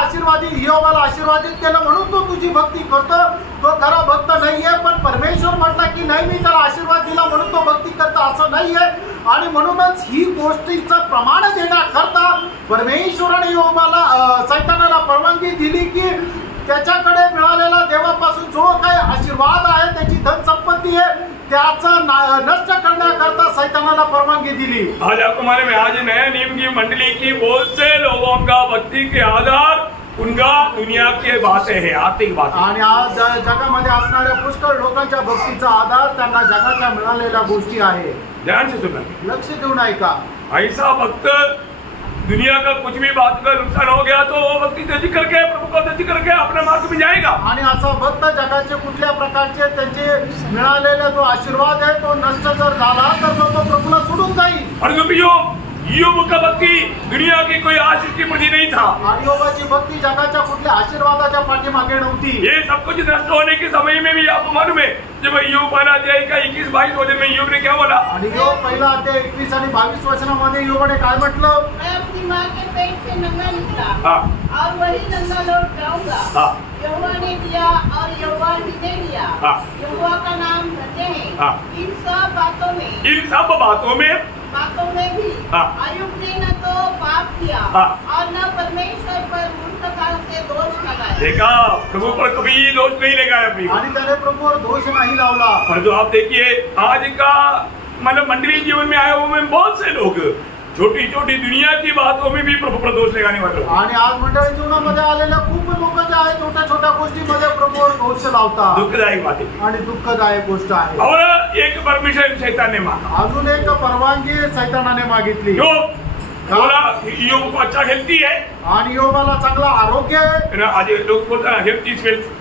इयोबाला आशीर्वादित केलं म्हणून तो तुझी भक्ती करतो, तो खरा भक्त नाहीये. पण परमेश्वर म्हटला की नाही, मी त्याला आशीर्वाद दिला म्हणून तो भक्ती करतो असं नाहीये. आणि म्हणूनच ही गोष्टीचं प्रमाण देण्याकरता परमेश्वराने सैतानाला परवानगी दिली की त्याच्याकडे मिळालेला देवापासून जो काही आशीर्वाद आहे, त्याची धन संपत्ती आहे, त्याचं नष्ट करण्याकरता सैतानाला परवानगी दिली. आज आपको मालूम है, आज नया नियम की मंडली की बहुत से लोगों का भक्ति के आधार उनका दुनिया की बातें है, आर्थिक बातें. आणि आज जगामध्ये असणाऱ्या पुष्कळ लोकांच्या भक्तीचा आधार त्यांना जगाच्या मिळालेल्या गोष्टी आहे. ध्यान से सुनना, लक्ष देऊन ऐका. ऐसा भक्त दुनिया का कुछ भी बात का नुकसान हो गया तो वो भक्ति त्याची करके प्रभु का त्याची करके अपने मार्ग में जाएगा. आणि असा भक्त जगाचे कुठल्या प्रकारचे त्यांचे मिळालेला जो आशीर्वाद आहे तो नष्ट जर झाला तर तो प्रभूला सोडून जाईल. और योग का भक्ति दुनिया की कोई आशीष के प्रति नहीं था. आणि योगाची भक्ती जगाच्या कुठल्या आशीर्वादाच्या पाठीमागे नव्हती. ये सब कुछ नष्ट होने के समय में भी आपको मालूम है, जब योग पहला अध्याय का 21-22 वचन में योग ने क्या बोला. आणि योग पहिला अध्याय 21 आणि 22 वचनामध्ये योगाने काय म्हटलं. मैं अपनी माँ के पेट से नंगा निकला और वही नंगा लौट जाऊंगा. यहोवा ने दिया और यहोवा ही ने लिया. यहोवा का नाम धन्य है. इन सब बातों में भी अय्यूब ने न तो पाप किया और न परमेश्वर पर मूर्खता से दोष लगाया. देखा, प्रभु पर कभी दोष नहीं लगाया. आणि त्याने प्रभूवर दोष नाही लावला. परंतु आप देखिए, आज का मतलब मंडली जीवन में आए हुए बहुत से लोग छोटी छोटी दुनिया की बातों में भी प्रभु पर दोष लगाने वाले. आणि आज मंडळी जीवनामध्ये आलेल्या खूप लोक जे आहेत छोट्या छोट्या गोष्टीमध्ये प्रभूवर दोष लावतात. दुःखदायक बात आहे आणि दुःखदायक गोष्ट आहे. और एक परमिशन शैतान ने मांगा. अजून एक परवानगी सैतानाने मागितली. बोला योग को अच्छा हेल्थी है आणि योगाला चांगला आरोग्य आहे. आज लोग बोलते हैं हेल्थ इज वेल्थ.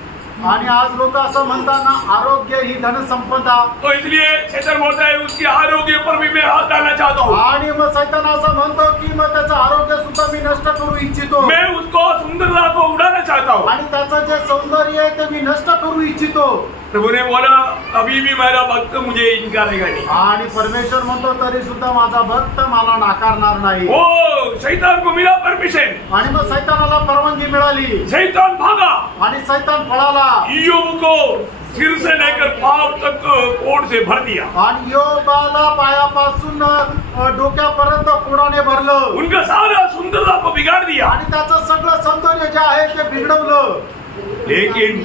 आणि आज लोक असं म्हणतात ना, आरोग्य ही धन संपदा. तो इसलिए शैतान बोलता है उसके आरोग्य पर भी मैं हाथ डालना चाहता हूँ. आणि मग सैतान असं म्हणतो की मग त्याचं आरोग्य सुद्धा मी नष्ट करू इच्छितो. मैं उसको सुंदरता को उड़ाना चाहता हूँ. आणि त्याचं जे सौंदर्य आहे ते मी नष्ट करू इच्छितो. प्रभु ने बोला अभी भी मेरा भक्त मुझे इनकारेगा नहीं. आणि परमेश्वर म्हणतो तरी सुद्धा माझा भक्त मला नाकारणार नाही. ओ शैतान को मिला परमिशन. आणि मग सैतानाला परवानगी मिळाली. शैतान भागा आणि सैतान पळाला. योग को सिर से लेकर पांव तक कोड़ से भर दिया. आणि योगाला पायापासून डोक्यापर्यंत कोडाने भरलं. उनका सारा सुंदरता को बिगाड़ दिया. आणि त्याचं सगळं सौंदर्य जे आहे ते बिघडवलं. लेकिन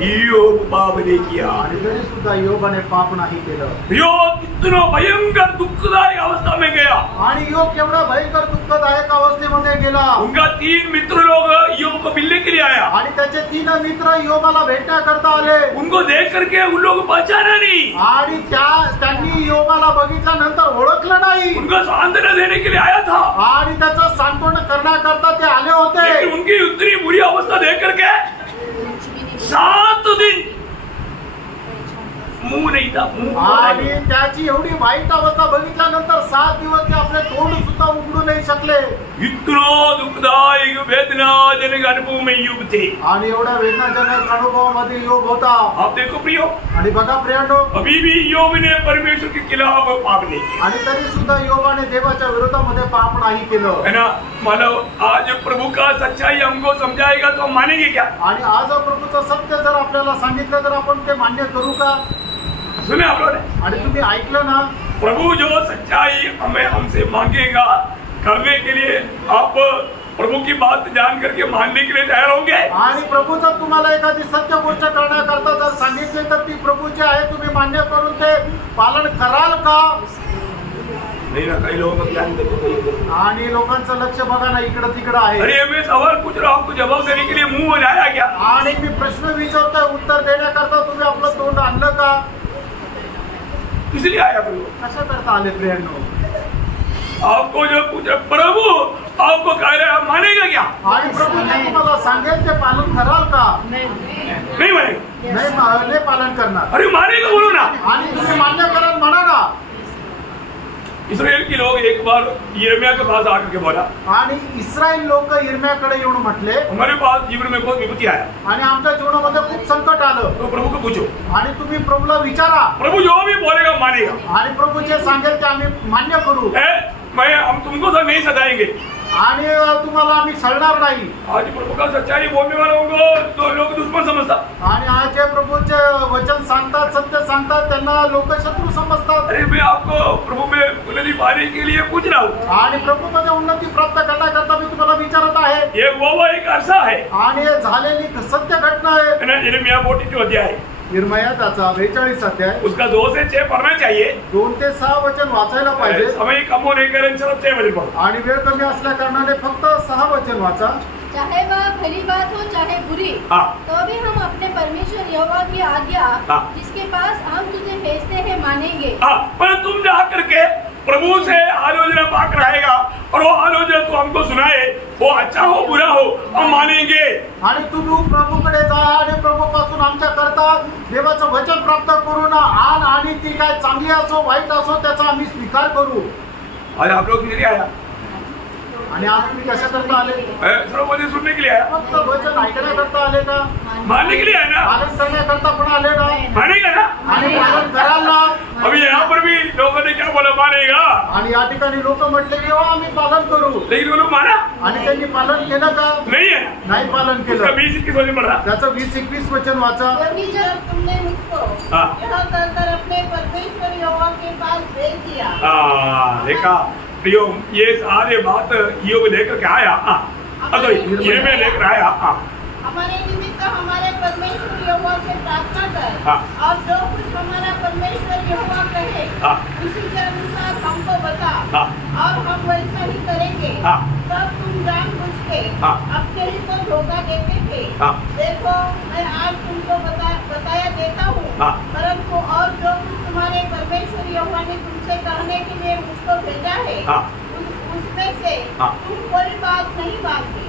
योग पाप नहीं किया. आणि तरी सुद्धा योगाने पाप नाही केलं. योग इतना भयंकर दुखदायक अवस्था में गया. आणि योग एवढा भयंकर दुःखदायक अवस्थेमध्ये गेला. उनका 3 मित्र लोग योग को मिलने के लिए आया. आणि त्याचे 3 मित्र योगाला भेटण्याकरता आले. उनको देख करके उन लोग पहचाना नहीं. आणि त्यांनी योगाला बघितल्यानंतर ओळखलं नाही. उनका सांत्वना देने के लिए आया था. आणि त्याचं सांत्वन करण्याकरता ते आले होते. लेकिन उनकी उतनी बुरी अवस्था देख करके 7 दिन मुंह नहीं था. आणि त्याची एवढी वाईट अवस्था बघितल्यानंतर 7 दिवस ते आपले तोंड सुद्धा उघडू नाही शकले. इतना दुखदायक वेदनाजनक अनुभव में योग थे. आणि एवढा वेदनाजनक अनुभवामध्ये योग होता. आप देखो प्रियो, आणि बघा प्रियांनो, अभी भी योग ने परमेश्वर के खिलाफ पाप नहीं किया. आणि तरी सुद्धा योगाने देवाच्या विरोधामध्ये पाप नाही केलं. है ना. मतलब आज प्रभु का सच्चाई हमको समझाएगा तो हम मानेंगे क्या. आणि आज प्रभूचं सत्य जर आपल्याला सांगितलं तर आपण ते मान्य करू का. सुने आप लोग. आणि तुम्ही ऐकलं ना, प्रभु जो सच्चाई हमें हमसे मांगेगा करने के लिए आप प्रभु की बात जान करके मानने के लिए तैयार होंगे. आणि प्रभू जर तुम्हाला एखादी सत्य गोष्ट करण्याकरता जर सांगितले तर ती प्रभूची आहे, तुम्ही मान्य करून ते पालन कराल का. नहीं ना, कई लोगों को ज्ञान देते. आणि लोकांचं लक्ष बघा ना इकडं तिकडं आहे. अरे मैं सवाल पूछ रहा हूँ, आपको जवाब देने के लिए मुंह बनाया क्या. आणि मी प्रश्न विचारतोय, उत्तर देण्याकरता तुम्ही आपलं तोंड आणलं का. इसलिए आया प्रभु. कशा करता आले प्रियांनो. आपको जो पूछा प्रभु आपको कह रहे हैं मानेगा क्या. आणि प्रभू जे तुम्हाला सांगेल ते पालन कराल का. नहीं मानेगा. नाही पालन करणार. अरे मानेगा बोलो ना. आणि तुम्ही मान्य कराल म्हणा ना. इस्राएल के लोग एक बार यिर्मयाह के पास आकर के बोला. आणि इस्रायल लोक यिर्मयाहकडे येऊन म्हटले, हमारे पास जीवन में बहुत विपत्ति आया. आणि आमच्या जीवनामध्ये खूप संकट आलं. तो प्रभु को पूछो. आणि तुम्ही प्रभूला विचारा. प्रभु जो भी बोलेगा मानेगा. आणि प्रभू जे सांगेल ते आम्ही मान्य करू. हम तुमको तो नहीं सताएंगे आणि तुम्हाला आम्ही छळणार नाही. आज प्रभु का सच्चाई बोलने वालों को तो लोग दुश्मन समझतात. आणि आज जे प्रभूचे वचन सांगतात, सत्य सांगतात, त्यांना लोक शत्रू समजतात. अरे मैं आपको प्रभु में उन्नति पाने के लिए पूछ रहा हूँ. आणि प्रभू मध्ये उन्नती प्राप्त करण्याकरता मी तुम्हाला विचारत आहे. ये वो एक अर्सा है आणि हे झालेली सत्य घटना आहे. यिर्मयाह 42 अध्याय, यिर्मयाह त्याचा 42 अध्याय, उसका 2 से 6 पढ़ना चाहिए. 2 ते 6 वचन वाचायला पाहिजे. समय कम होने के कारण सिर्फ 6 वचन पढ़ो. आणि वेळ कमी असल्या कारणाने फक्त 6 वचन वाचा. चाहे वह भली बात हो चाहे बुरी, तो भी हम अपने परमेश्वर यहोवा की आज्ञा जिसके पास हम तुझे भेजते हैं मानेंगे. पर तुम जा करके प्रभु से आलोचना पाकर आएगा और वो आलोचना तू हमको सुनाए, वो अच्छा हो बुरा हो हम मानेंगे. आणि तू प्रभूकडे जा आणि प्रभूपासून आमच्या करता देवाचं वचन प्राप्त करून आण आणि ती काय चांगली असो वाईट असो त्याचा आम्ही स्वीकार करू. आज आप लोग किधर आया? आणि आज तुम्ही कशाकरता आले? सर्व वचन सुनने के लिए आया? फक्त वचन ऐकण्याकरता आले का? मानने के लिए आया ना? पालन करण्याकरता पण आले ना? मानेगा ना? आणि पालन कराल ना? अभी यहाँ पर भी लोगों ने क्या बोला, मानेगा. आणि या ठिकाणी लोक म्हटले की आम्ही पालन करू. लेकिन उन्होंने माना आणि त्यांनी पालन केलं का? नहीं है. नाही पालन केलं. 20-21 वचन पढ़ रहा. त्याचं 20-21 वचन वाचा. जब तुमने मुझको यहाँ कर अपने परमेश्वर यहोवा के पास भेज दिया. देखा प्रियो, ये सारे बात ईयोब लेकर के आया. यिर्मयाह लेकर आया. हमारे निमित्त हमारे परमेश्वर यहोवा से प्रार्थना कर और जो कुछ हमारा परमेश्वर यहोवा कहे उसी के अनुसार हमको बता और हम वैसा ही करेंगे. तब तुम जानबूझ के अपने ही को धोखा देते थे. देखो मैं आज तुमको बताया देता हूँ, परंतु और जो कुछ तुम्हारे परमेश्वर यहोवा ने तुमसे कहने के लिए मुझको भेजा है उसमें से तुम कोई बात नहीं मानती.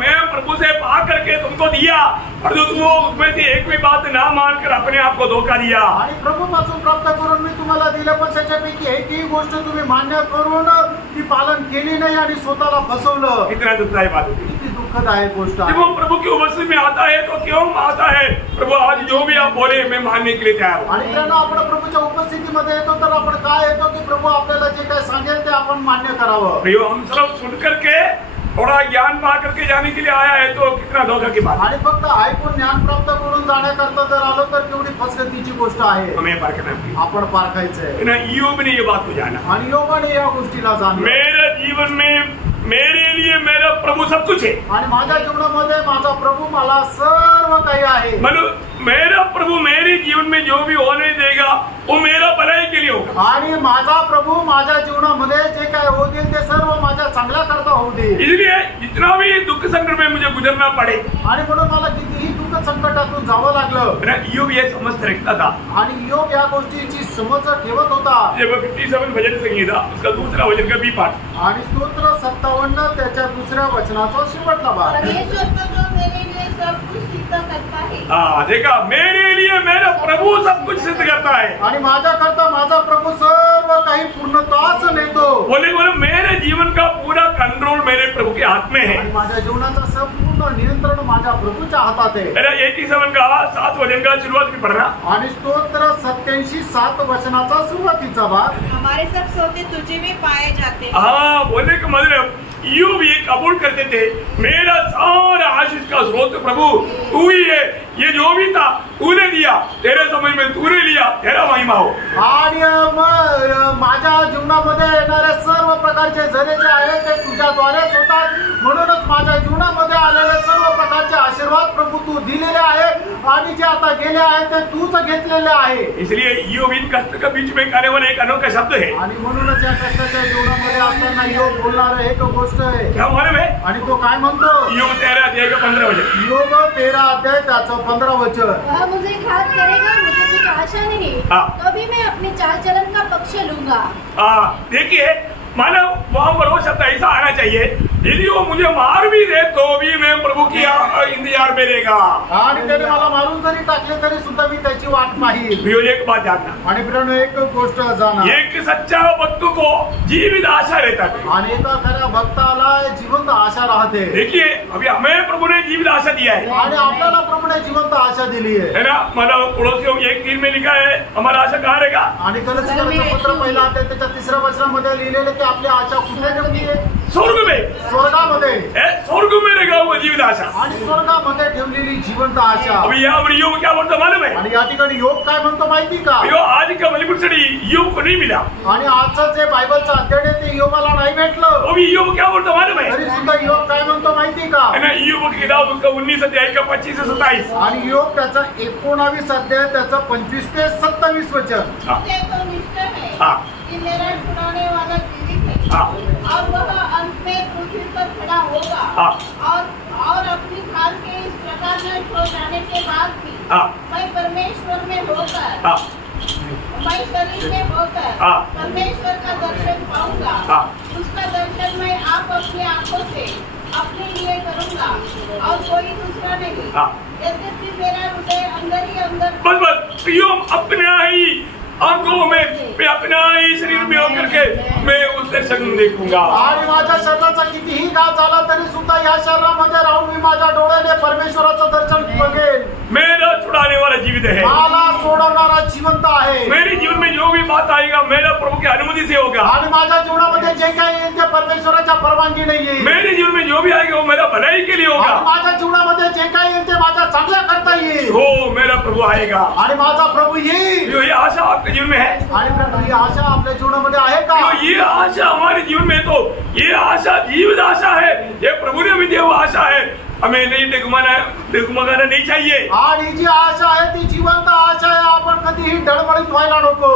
मैं प्रभु से पाक करके तुमको दिया और जो तुम उसमें से एक भी बात ना मानकर अपने आप को धोखा दिया. आणि प्रभूपासून प्राप्त करून मी तुम्हाला दिलं, पण त्याच्यापैकी एकही गोष्ट तुम्ही मान्य करून ती पालन केली नाही आणि स्वतःला फसवलं. कितना दुखदायक बात होती. किती दुःखदायक गोष्ट आहे. जब वो प्रभु की उपस्थिति में आता है तो क्यों आता है? प्रभु आज जो भी आप बोले मैं मानने के लिए तैयार हूँ. आणि त्यांना आपण प्रभूच्या उपस्थितीमध्ये येतो तर आपण काय येतो की प्रभू आपल्याला जे काय सांगेल ते आपण मान्य करावं. प्रियो, हम सब सुन करके थोड़ा ज्ञान पा करके जाने के लिए आया है तो कितना धोखा की बात. आणि फक्त ऐकून ज्ञान प्राप्त करून जाण्याकरता जर आलो तर केवढी फसगतीची गोष्ट आहे. हमें पारखना है. आपण पारखायचंय. ना ईयोब ने ये बात को जाना. आणि योगाने या गोष्टीला जाणलं. मेरे जीवन में मेरे लिए मेरा प्रभु सब कुछ है. आणि माझ्या जीवनामध्ये माझा प्रभू मला सर्व काही आहे. मतलब मेरा प्रभु मेरे जीवन में जो भी होने देगा वो मेरा भलाई के लिए होगा. आणि माझा प्रभू माझ्या जीवनामध्ये जे काय होतील ते सर्व माझ्या चांगल्या करता होऊ दे. इसलिए जितना भी दुख संकट में मुझे गुजरना पड़े, आणि म्हणून मला कितीही दुःख संकटातून जावं लागलं. ईयोब ये समझ रखता था. आणि ईयोब या गोष्टीची समज ठेवत होता. जब 57 भजन संगीता उसका दूसरा वचन का बी पाठ आणि स्तोत्र 57 त्याच्या दुसऱ्या वचनाचा शेवटला भाग. परमेश्वर तो जो मेरे लिए सब कुछ सिद्ध करता है. देखा, मेरे लिए मेरा प्रभु सब कुछ सिद्ध करता है. आणि माझ्या करता माझा प्रभू सर्व काही पूर्णताच नेतो. बोले मेरे जीवन का पूरा कंट्रोल मेरे प्रभु के हाथ में है. आणि माझ्या जीवनाचा संपूर्ण नियंत्रण माझ्या प्रभूच्या हातात आहे. 87 का 7 वचन का शुरुआत भी पढ़ना. आणि स्तोत्र 87 7 वचनाचा सुरुवातीचा भाग. हमारे सब सोते तुझे में पाए जाते हैं. बोलने का मतलब ईयोब ये कबूल करते थे, मेरा सारा आशीष का स्रोत प्रभु तू ही है. ये जो भी था तूने दिया, तेरे समझ में तूने लिया, तेरा महिमा हो. आणि माझ्या जीवनामध्ये येणारे सर्व प्रकारचे झरे जे आहेत ते तुझ्याद्वारेच होतात. म्हणूनच माझ्या जीवनामध्ये आलेले सर्व प्रकारचे आशीर्वाद प्रभू तू दिलेले आहे आणि जे आता गेले आहेत ते तूच घेतलेले आहे. इसलिए ईयोब इन कष्ट के बीच में कहने वाला एक अनोखा शब्द है. आणि म्हणूनच या कष्टाच्या जीवनामध्ये असताना ईयोब बोलणारा एक गोष्ट आहे. क्या मालूम है? आणि तो काय म्हणतो? ईयोब 13 अध्याय का 15 वचन. ईयोब 13 अध्याय त्याचं 15 वचन. वह मुझे घात करेगा, मुझे कुछ आशा नहीं, तो भी मैं अपने चाल चलन का पक्ष लूंगा. देखिए, मानो वहाँ पर वो शब्द ऐसा आना चाहिए, यदि वो मुझे मार भी दे तो भी मैं प्रभु की इंतजार में रहेगा. आणि त्याने मला मारून जरी टाकले तरी सुद्धा मी त्याची वाट पाहील. एक बात जानना. आणि प्रिय एक गोष्ट जाणा. एक सच्चा भक्त को जीवित आशा रहता है। आणि एका खऱ्या भक्ताला जिवंत आशा राहते. देखिए अभी हमें प्रभु ने जीवित आशा दिया है आणि आपल्याला प्रभूने जिवंत आशा दिली है ना. मला पड़ोसियों 1:3 में लिखा है हमारा आशा कहाँ रहेगा. आणि गलतिकराचं पत्र पहिला अध्याय त्याच्या 3ऱ्या वचनामध्ये लिहिलेलं की आपली आशा कुठे ठेवली आहे. स्वर्ग में. स्वर्गामध्ये. स्वर्ग में रहेगा वो जीवित आशा. आणि स्वर्गामध्ये ठेवलेली जिवंत आशा. अभी यहाँ योग क्या बोलता मालूम है. आणि या ठिकाणी योग काय म्हणतो माहिती का. आज का बाइबल स्टडी योग को नहीं मिला. आणि आजचं जे बायबलचं अध्ययन आहे ते योगाला नाही भेटलं. अभी योग क्या बोलता मालूम है. तरी सुद्धा योग काय म्हणतो माहिती का. योग की किताब उसका 19 अध्याय का 25 से 27. आणि योग त्याचा 19 अध्याय त्याचा 25 ते 27 वचन. मुझे तो निश्चय है कि मेरा छुड़ाने वाला जीवित है और वह अंत में पृथ्वी पर खड़ा होगा और अपनी खाल के इस प्रकार न छोड़ जाने के बाद भी मैं परमेश्वर में होकर मैं शरीर में होकर परमेश्वर का दर्शन पाऊंगा. उसका दर्शन मैं आप अपनी आंखों से अपने लिए करूंगा और कोई दूसरा नहीं. यद्यपि मेरा हृदय अंदर ही अंदर बस अपने ही आंखों में मैं अपना ही शरीर में होकर के मैं उस दर्शन देखूंगा. आणि माझ्या शरीराचा कितीही घात झाला तरी सुद्धा या शरीरामध्ये राहून मी माझ्या डोळ्याने परमेश्वराचं दर्शन बघेन. मेरा छुड़ाने वाला जीवित है. मला सोडवणारा जिवंत आहे. मेरे जीवन में जो भी बात आएगा मेरा प्रभु की अनुमति से होगा. आणि माझ्या जीवनामध्ये जे काही येईल ते परमेश्वराच्या परवानगीने येईल. मेरे जीवन में जो भी आएगा वो मेरा भलाई के लिए होगा. आणि माझ्या जीवनामध्ये जे काही येईल ते माझ्या चांगल्या करता येईल. हो मेरा प्रभु आएगा आणि माझा प्रभु येईल. ये आशा आपके जीवन में है. आणि ही आशा आपल्या जीवनामध्ये आहे का. ये आशा हमारे जीवन में तो ये आशा जीवित आशा है. ये प्रभु ने हमें दिया हुआ आशा है. हमें नहीं डगमगाना नहीं चाहिए. आणि जी आशा आहे ती जिवंत आशा आहे. आपण कधीही डळमळीत व्हायला नको.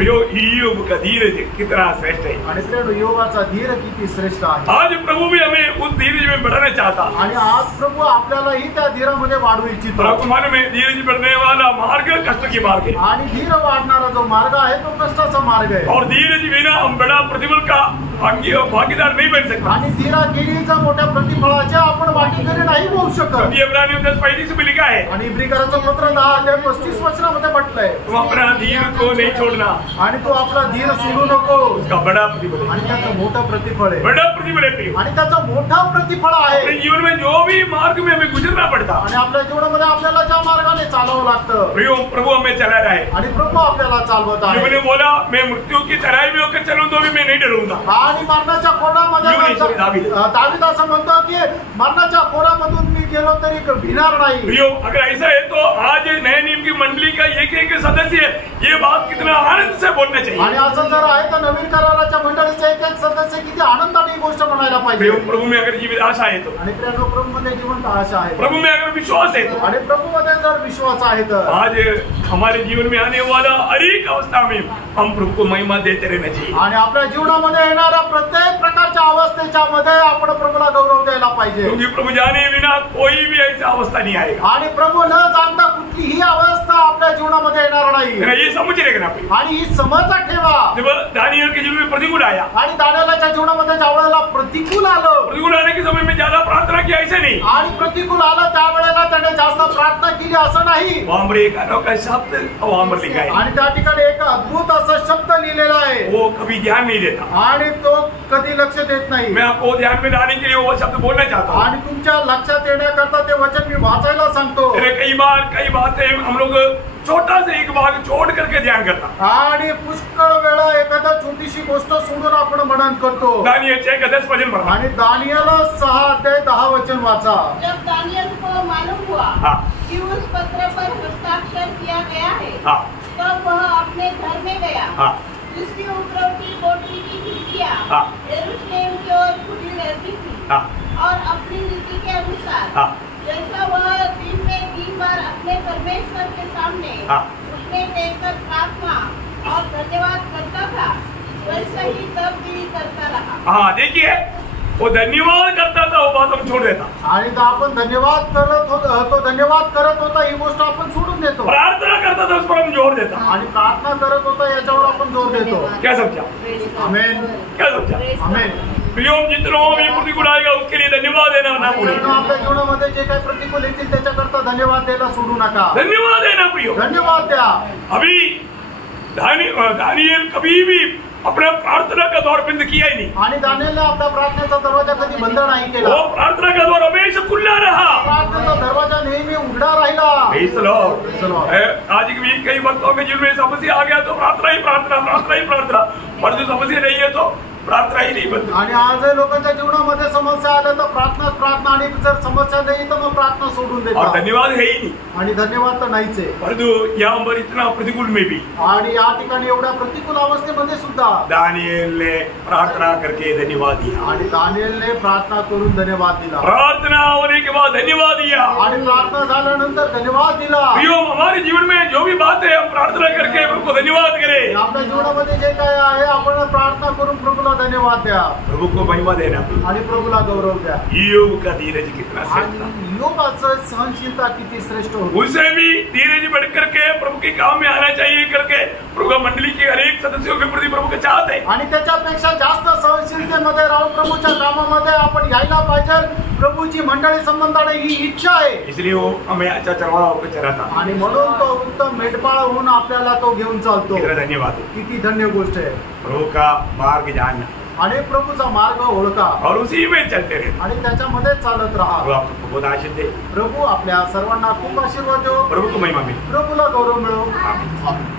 योग का धीरज कितना श्रेष्ठ है. आणि योगाचा धीर किती श्रेष्ठ आहे. आज प्रभु भी हमें उस धीरज में बढ़ाना चाहता. आणि आज प्रभु आपल्यालाही त्या धीरामध्ये वाढवू इच्छितो. आपको मालूम है धीरज बढ़ने वाला मार्ग कष्ट की मार्ग है. आणि धीर वाढणारा जो मार्ग आहे तो कष्टाचा मार्ग आहे. और धीरज बिना हम बड़ा प्रतिफल का भागीदार नहीं बन सकता. आणि धीरा केलीचा मोठ्या प्रतिफळाचे आपण वाटेकरी नाही होऊ शकत. इब्रानियों 10:35 में लिखा है. आणि इब्रिकराचं पत्र 10:35 वचनामध्ये म्हटलंय. तुम अपना धीर को नहीं छोड़ना. आणि तो आपला धीर सोडू नको. उसका बड़ा प्रतिफल है. आणि त्याचं मोठं प्रतिफळ आहे. बड़ा प्रतिफल है. आणि त्याचं मोठं प्रतिफळ आहे. अपने जीवन में जो भी मार्ग में हमें गुजरना पड़ता. आणि आपल्या जीवनामध्ये आपल्याला ज्या मार्गाने चालवं लागतं प्रभु हमें चला रहा है. आणि प्रभु आपल्याला चालवत आहे. मैंने बोला मैं मृत्यू की तराई में होकर चलूं तो भी मैं नहीं डरूंगा. आणि मरणाच्या कोणामध्ये दावीद असं म्हणतो की मरणाच्या कोणामधून मी गेलो तरी भिणार नाही. अगर ऐसा है तो आज नए नियम की मंडली का एक सदस्य ये बात कितना आनंद से बोलना चाहिए. आणि असं जर आहे तर नवीन कराराच्या मंडळीचे एक सदस्य किती आनंदाने ही गोष्ट म्हणायला पाहिजे. प्रभु में अगर जीवित आशा है तो. आणि प्रभु मध्ये जिवंत आशा आहे. प्रभु में अगर विश्वास है तो. आणि प्रभु मध्ये जर विश्वास आहे तर आज हमारे जीवन में आने वाला हर एक अवस्था में हम प्रभु को महिमा देते रहना चाहिए. आणि आपल्या जीवनामध्ये येणाऱ्या प्रत्येक प्रकारच्या अवस्थेच्या मध्ये आपण प्रभूला गौरव द्यायला पाहिजे. क्योंकि प्रभु जाने बिना कोई भी ऐसी अवस्था नहीं आएगा. आणि प्रभू न जाणता कुठलीही अवस्था आपल्या जीवनामध्ये येणार नाही. ये समझ लेना. आणि ही समज ठेवा. दानियल के जीवन में प्रतिकूल आया. आणि दानियेलच्या जीवनामध्ये ज्या वेळेला प्रतिकूल आलं. प्रतिकूल आने के समय में ज्यादा प्रार्थना की ऐसे नहीं. आणि प्रतिकूल आलं त्यावेळेला त्याने जास्त प्रार्थना केली असं नाही. वहां पर एक अनोखा शब्द वहां पर लिखा है. आणि त्या ठिकाणी एक अद्भुत असा शब्द लिहिलेला आहे. वो कभी ध्यान नहीं देता. आणि तो कधी लक्ष देत नाही. मैं आपको ध्यान में लाने के लिए वो शब्द बोलना चाहता हूँ. आणि तुमच्या लक्षात येण्याकरता ते वचन मी वाचायला सांगतो. कई बातें हम लोग छोटा से एक भाग छोड़ करके ध्यान करता. आणि पुष्कळ वेळा एखादा छोटीशी गोष्ट सोडून आपण मनन करतो. दानियल 6:10 वचन पढ़ा. आणि दानियल 6:10 वचन वाचा. जब दानियल को मालूम हुआ कि उस पत्र पर हस्ताक्षर किया गया है तब वह अपने घर में गया. जिसकी उपरौठी कोठरी की खिड़कियां यरूशलेम की ओर खुली रहती थी और अपनी नीति के अनुसार जैसा वह दिन में 3 बार अपने परमेश्वर के सामने घुटने टेककर प्रार्थना और धन्यवाद करता था वैसा ही तब भी करता रहा. हाँ देखिए वो धन्यवाद करता था वो बात हम छोड़ देता. आणि आपण धन्यवाद करत होतो तो धन्यवाद करत होता ही गोष्ट आपण सोडून देतो. प्रार्थना करता था उस पर हम जोर देता. आणि प्रार्थना करत होता याच्यावर आपण जोर देतो. क्या समझा. आमेन. क्या समझा. आमेन. प्रियोम जितना भी प्रतिकूल आएगा उसके लिए धन्यवाद देना ना भूलें. आपल्या जीवनामध्ये जे काही प्रतिकूल येतील त्याच्याकरता धन्यवाद द्यायला सोडू नका. धन्यवाद देना प्रियो. धन्यवाद द्या. अभी दानियल कभी भी अपना प्रार्थना का द्वार बंद किया ही नहीं। आणि दानिएलने आपल्या प्रार्थनेचा दरवाजा कधी बंद नाही केला. वो प्रार्थना का द्वार हमेशा खुला रहा। प्रार्थनेचा दरवाजा नेहमी उघडा राहिला. Praise the Lord. आज भी कई वक्तों में जिनमें समस्या आ गया तो प्रार्थना ही प्रार्थना, प्रार्थना ही प्रार्थना, पर जो समस्या नहीं है तो प्रार्थना ही नहीं बनती। आणि आजही लोकांच्या जीवनामध्ये समस्या आल्या तर प्रार्थना प्रार्थना, आणि जर समस्या नाही तर मग प्रार्थना सोडून और देतात. धन्यवाद है ही नहीं। आणि धन्यवाद तर नाहीच आहे. परंतु यहाँ पर इतना प्रतिकूल में भी आणि या ठिकाणी एवढ्या प्रतिकूल अवस्थेमध्ये सुद्धा दानिएल ने प्रार्थना करके धन्यवाद दिया। आणि दानिएलने प्रार्थना करून धन्यवाद दिला. प्रार्थना होने के बाद धन्यवाद दिया। आणि प्रार्थना झाल्यानंतर धन्यवाद दिला. प्रियो, हमारे जीवन में जो भी बात है हम प्रार्थना करके प्रभु को धन्यवाद करें। आपल्या जीवनामध्ये जे काय आहे आपण प्रार्थना करून प्रभूला धन्यवाद द्या प्रभु को महिमा देना। आणि प्रभूला गौरव द्या. योग का धीरज कितना श्रेष्ठ था। आणि योगाचं सहनशीलता किती श्रेष्ठ होती. उसे भी धीरज बढ़ करके प्रभु के काम में आना चाहिए करके प्रभु मंडली के अनेक सदस्यों के प्रति प्रभु के चाहते हैं। आणि त्याच्यापेक्षा जास्त सहनशीलतेमध्ये राहून प्रभूच्या कामामध्ये आपण यायला पाहिजे. प्रभूची मंडळी संबंधाने ही इच्छा आहे. इसलिए वो हमें अच्छा चरवाहा होकर चलाता। आणि म्हणून तो उत्तम मेंढपाळ होऊन आपल्याला तो घेऊन चालतो. कितना धन्यवाद। किती धन्य गोष्ट आहे. प्रभु का मार्ग जानना आणि प्रभूचा मार्ग ओळखा और उसी में चलते रहे। आणि त्याच्यामध्ये चालत प्रभु राहा. आपको बहुत आशीष दे। प्रभू आपल्या सर्वांना खूप आशीर्वाद देव. प्रभु को महिमा मिले। प्रभूला गौरव मिळो. आमीन।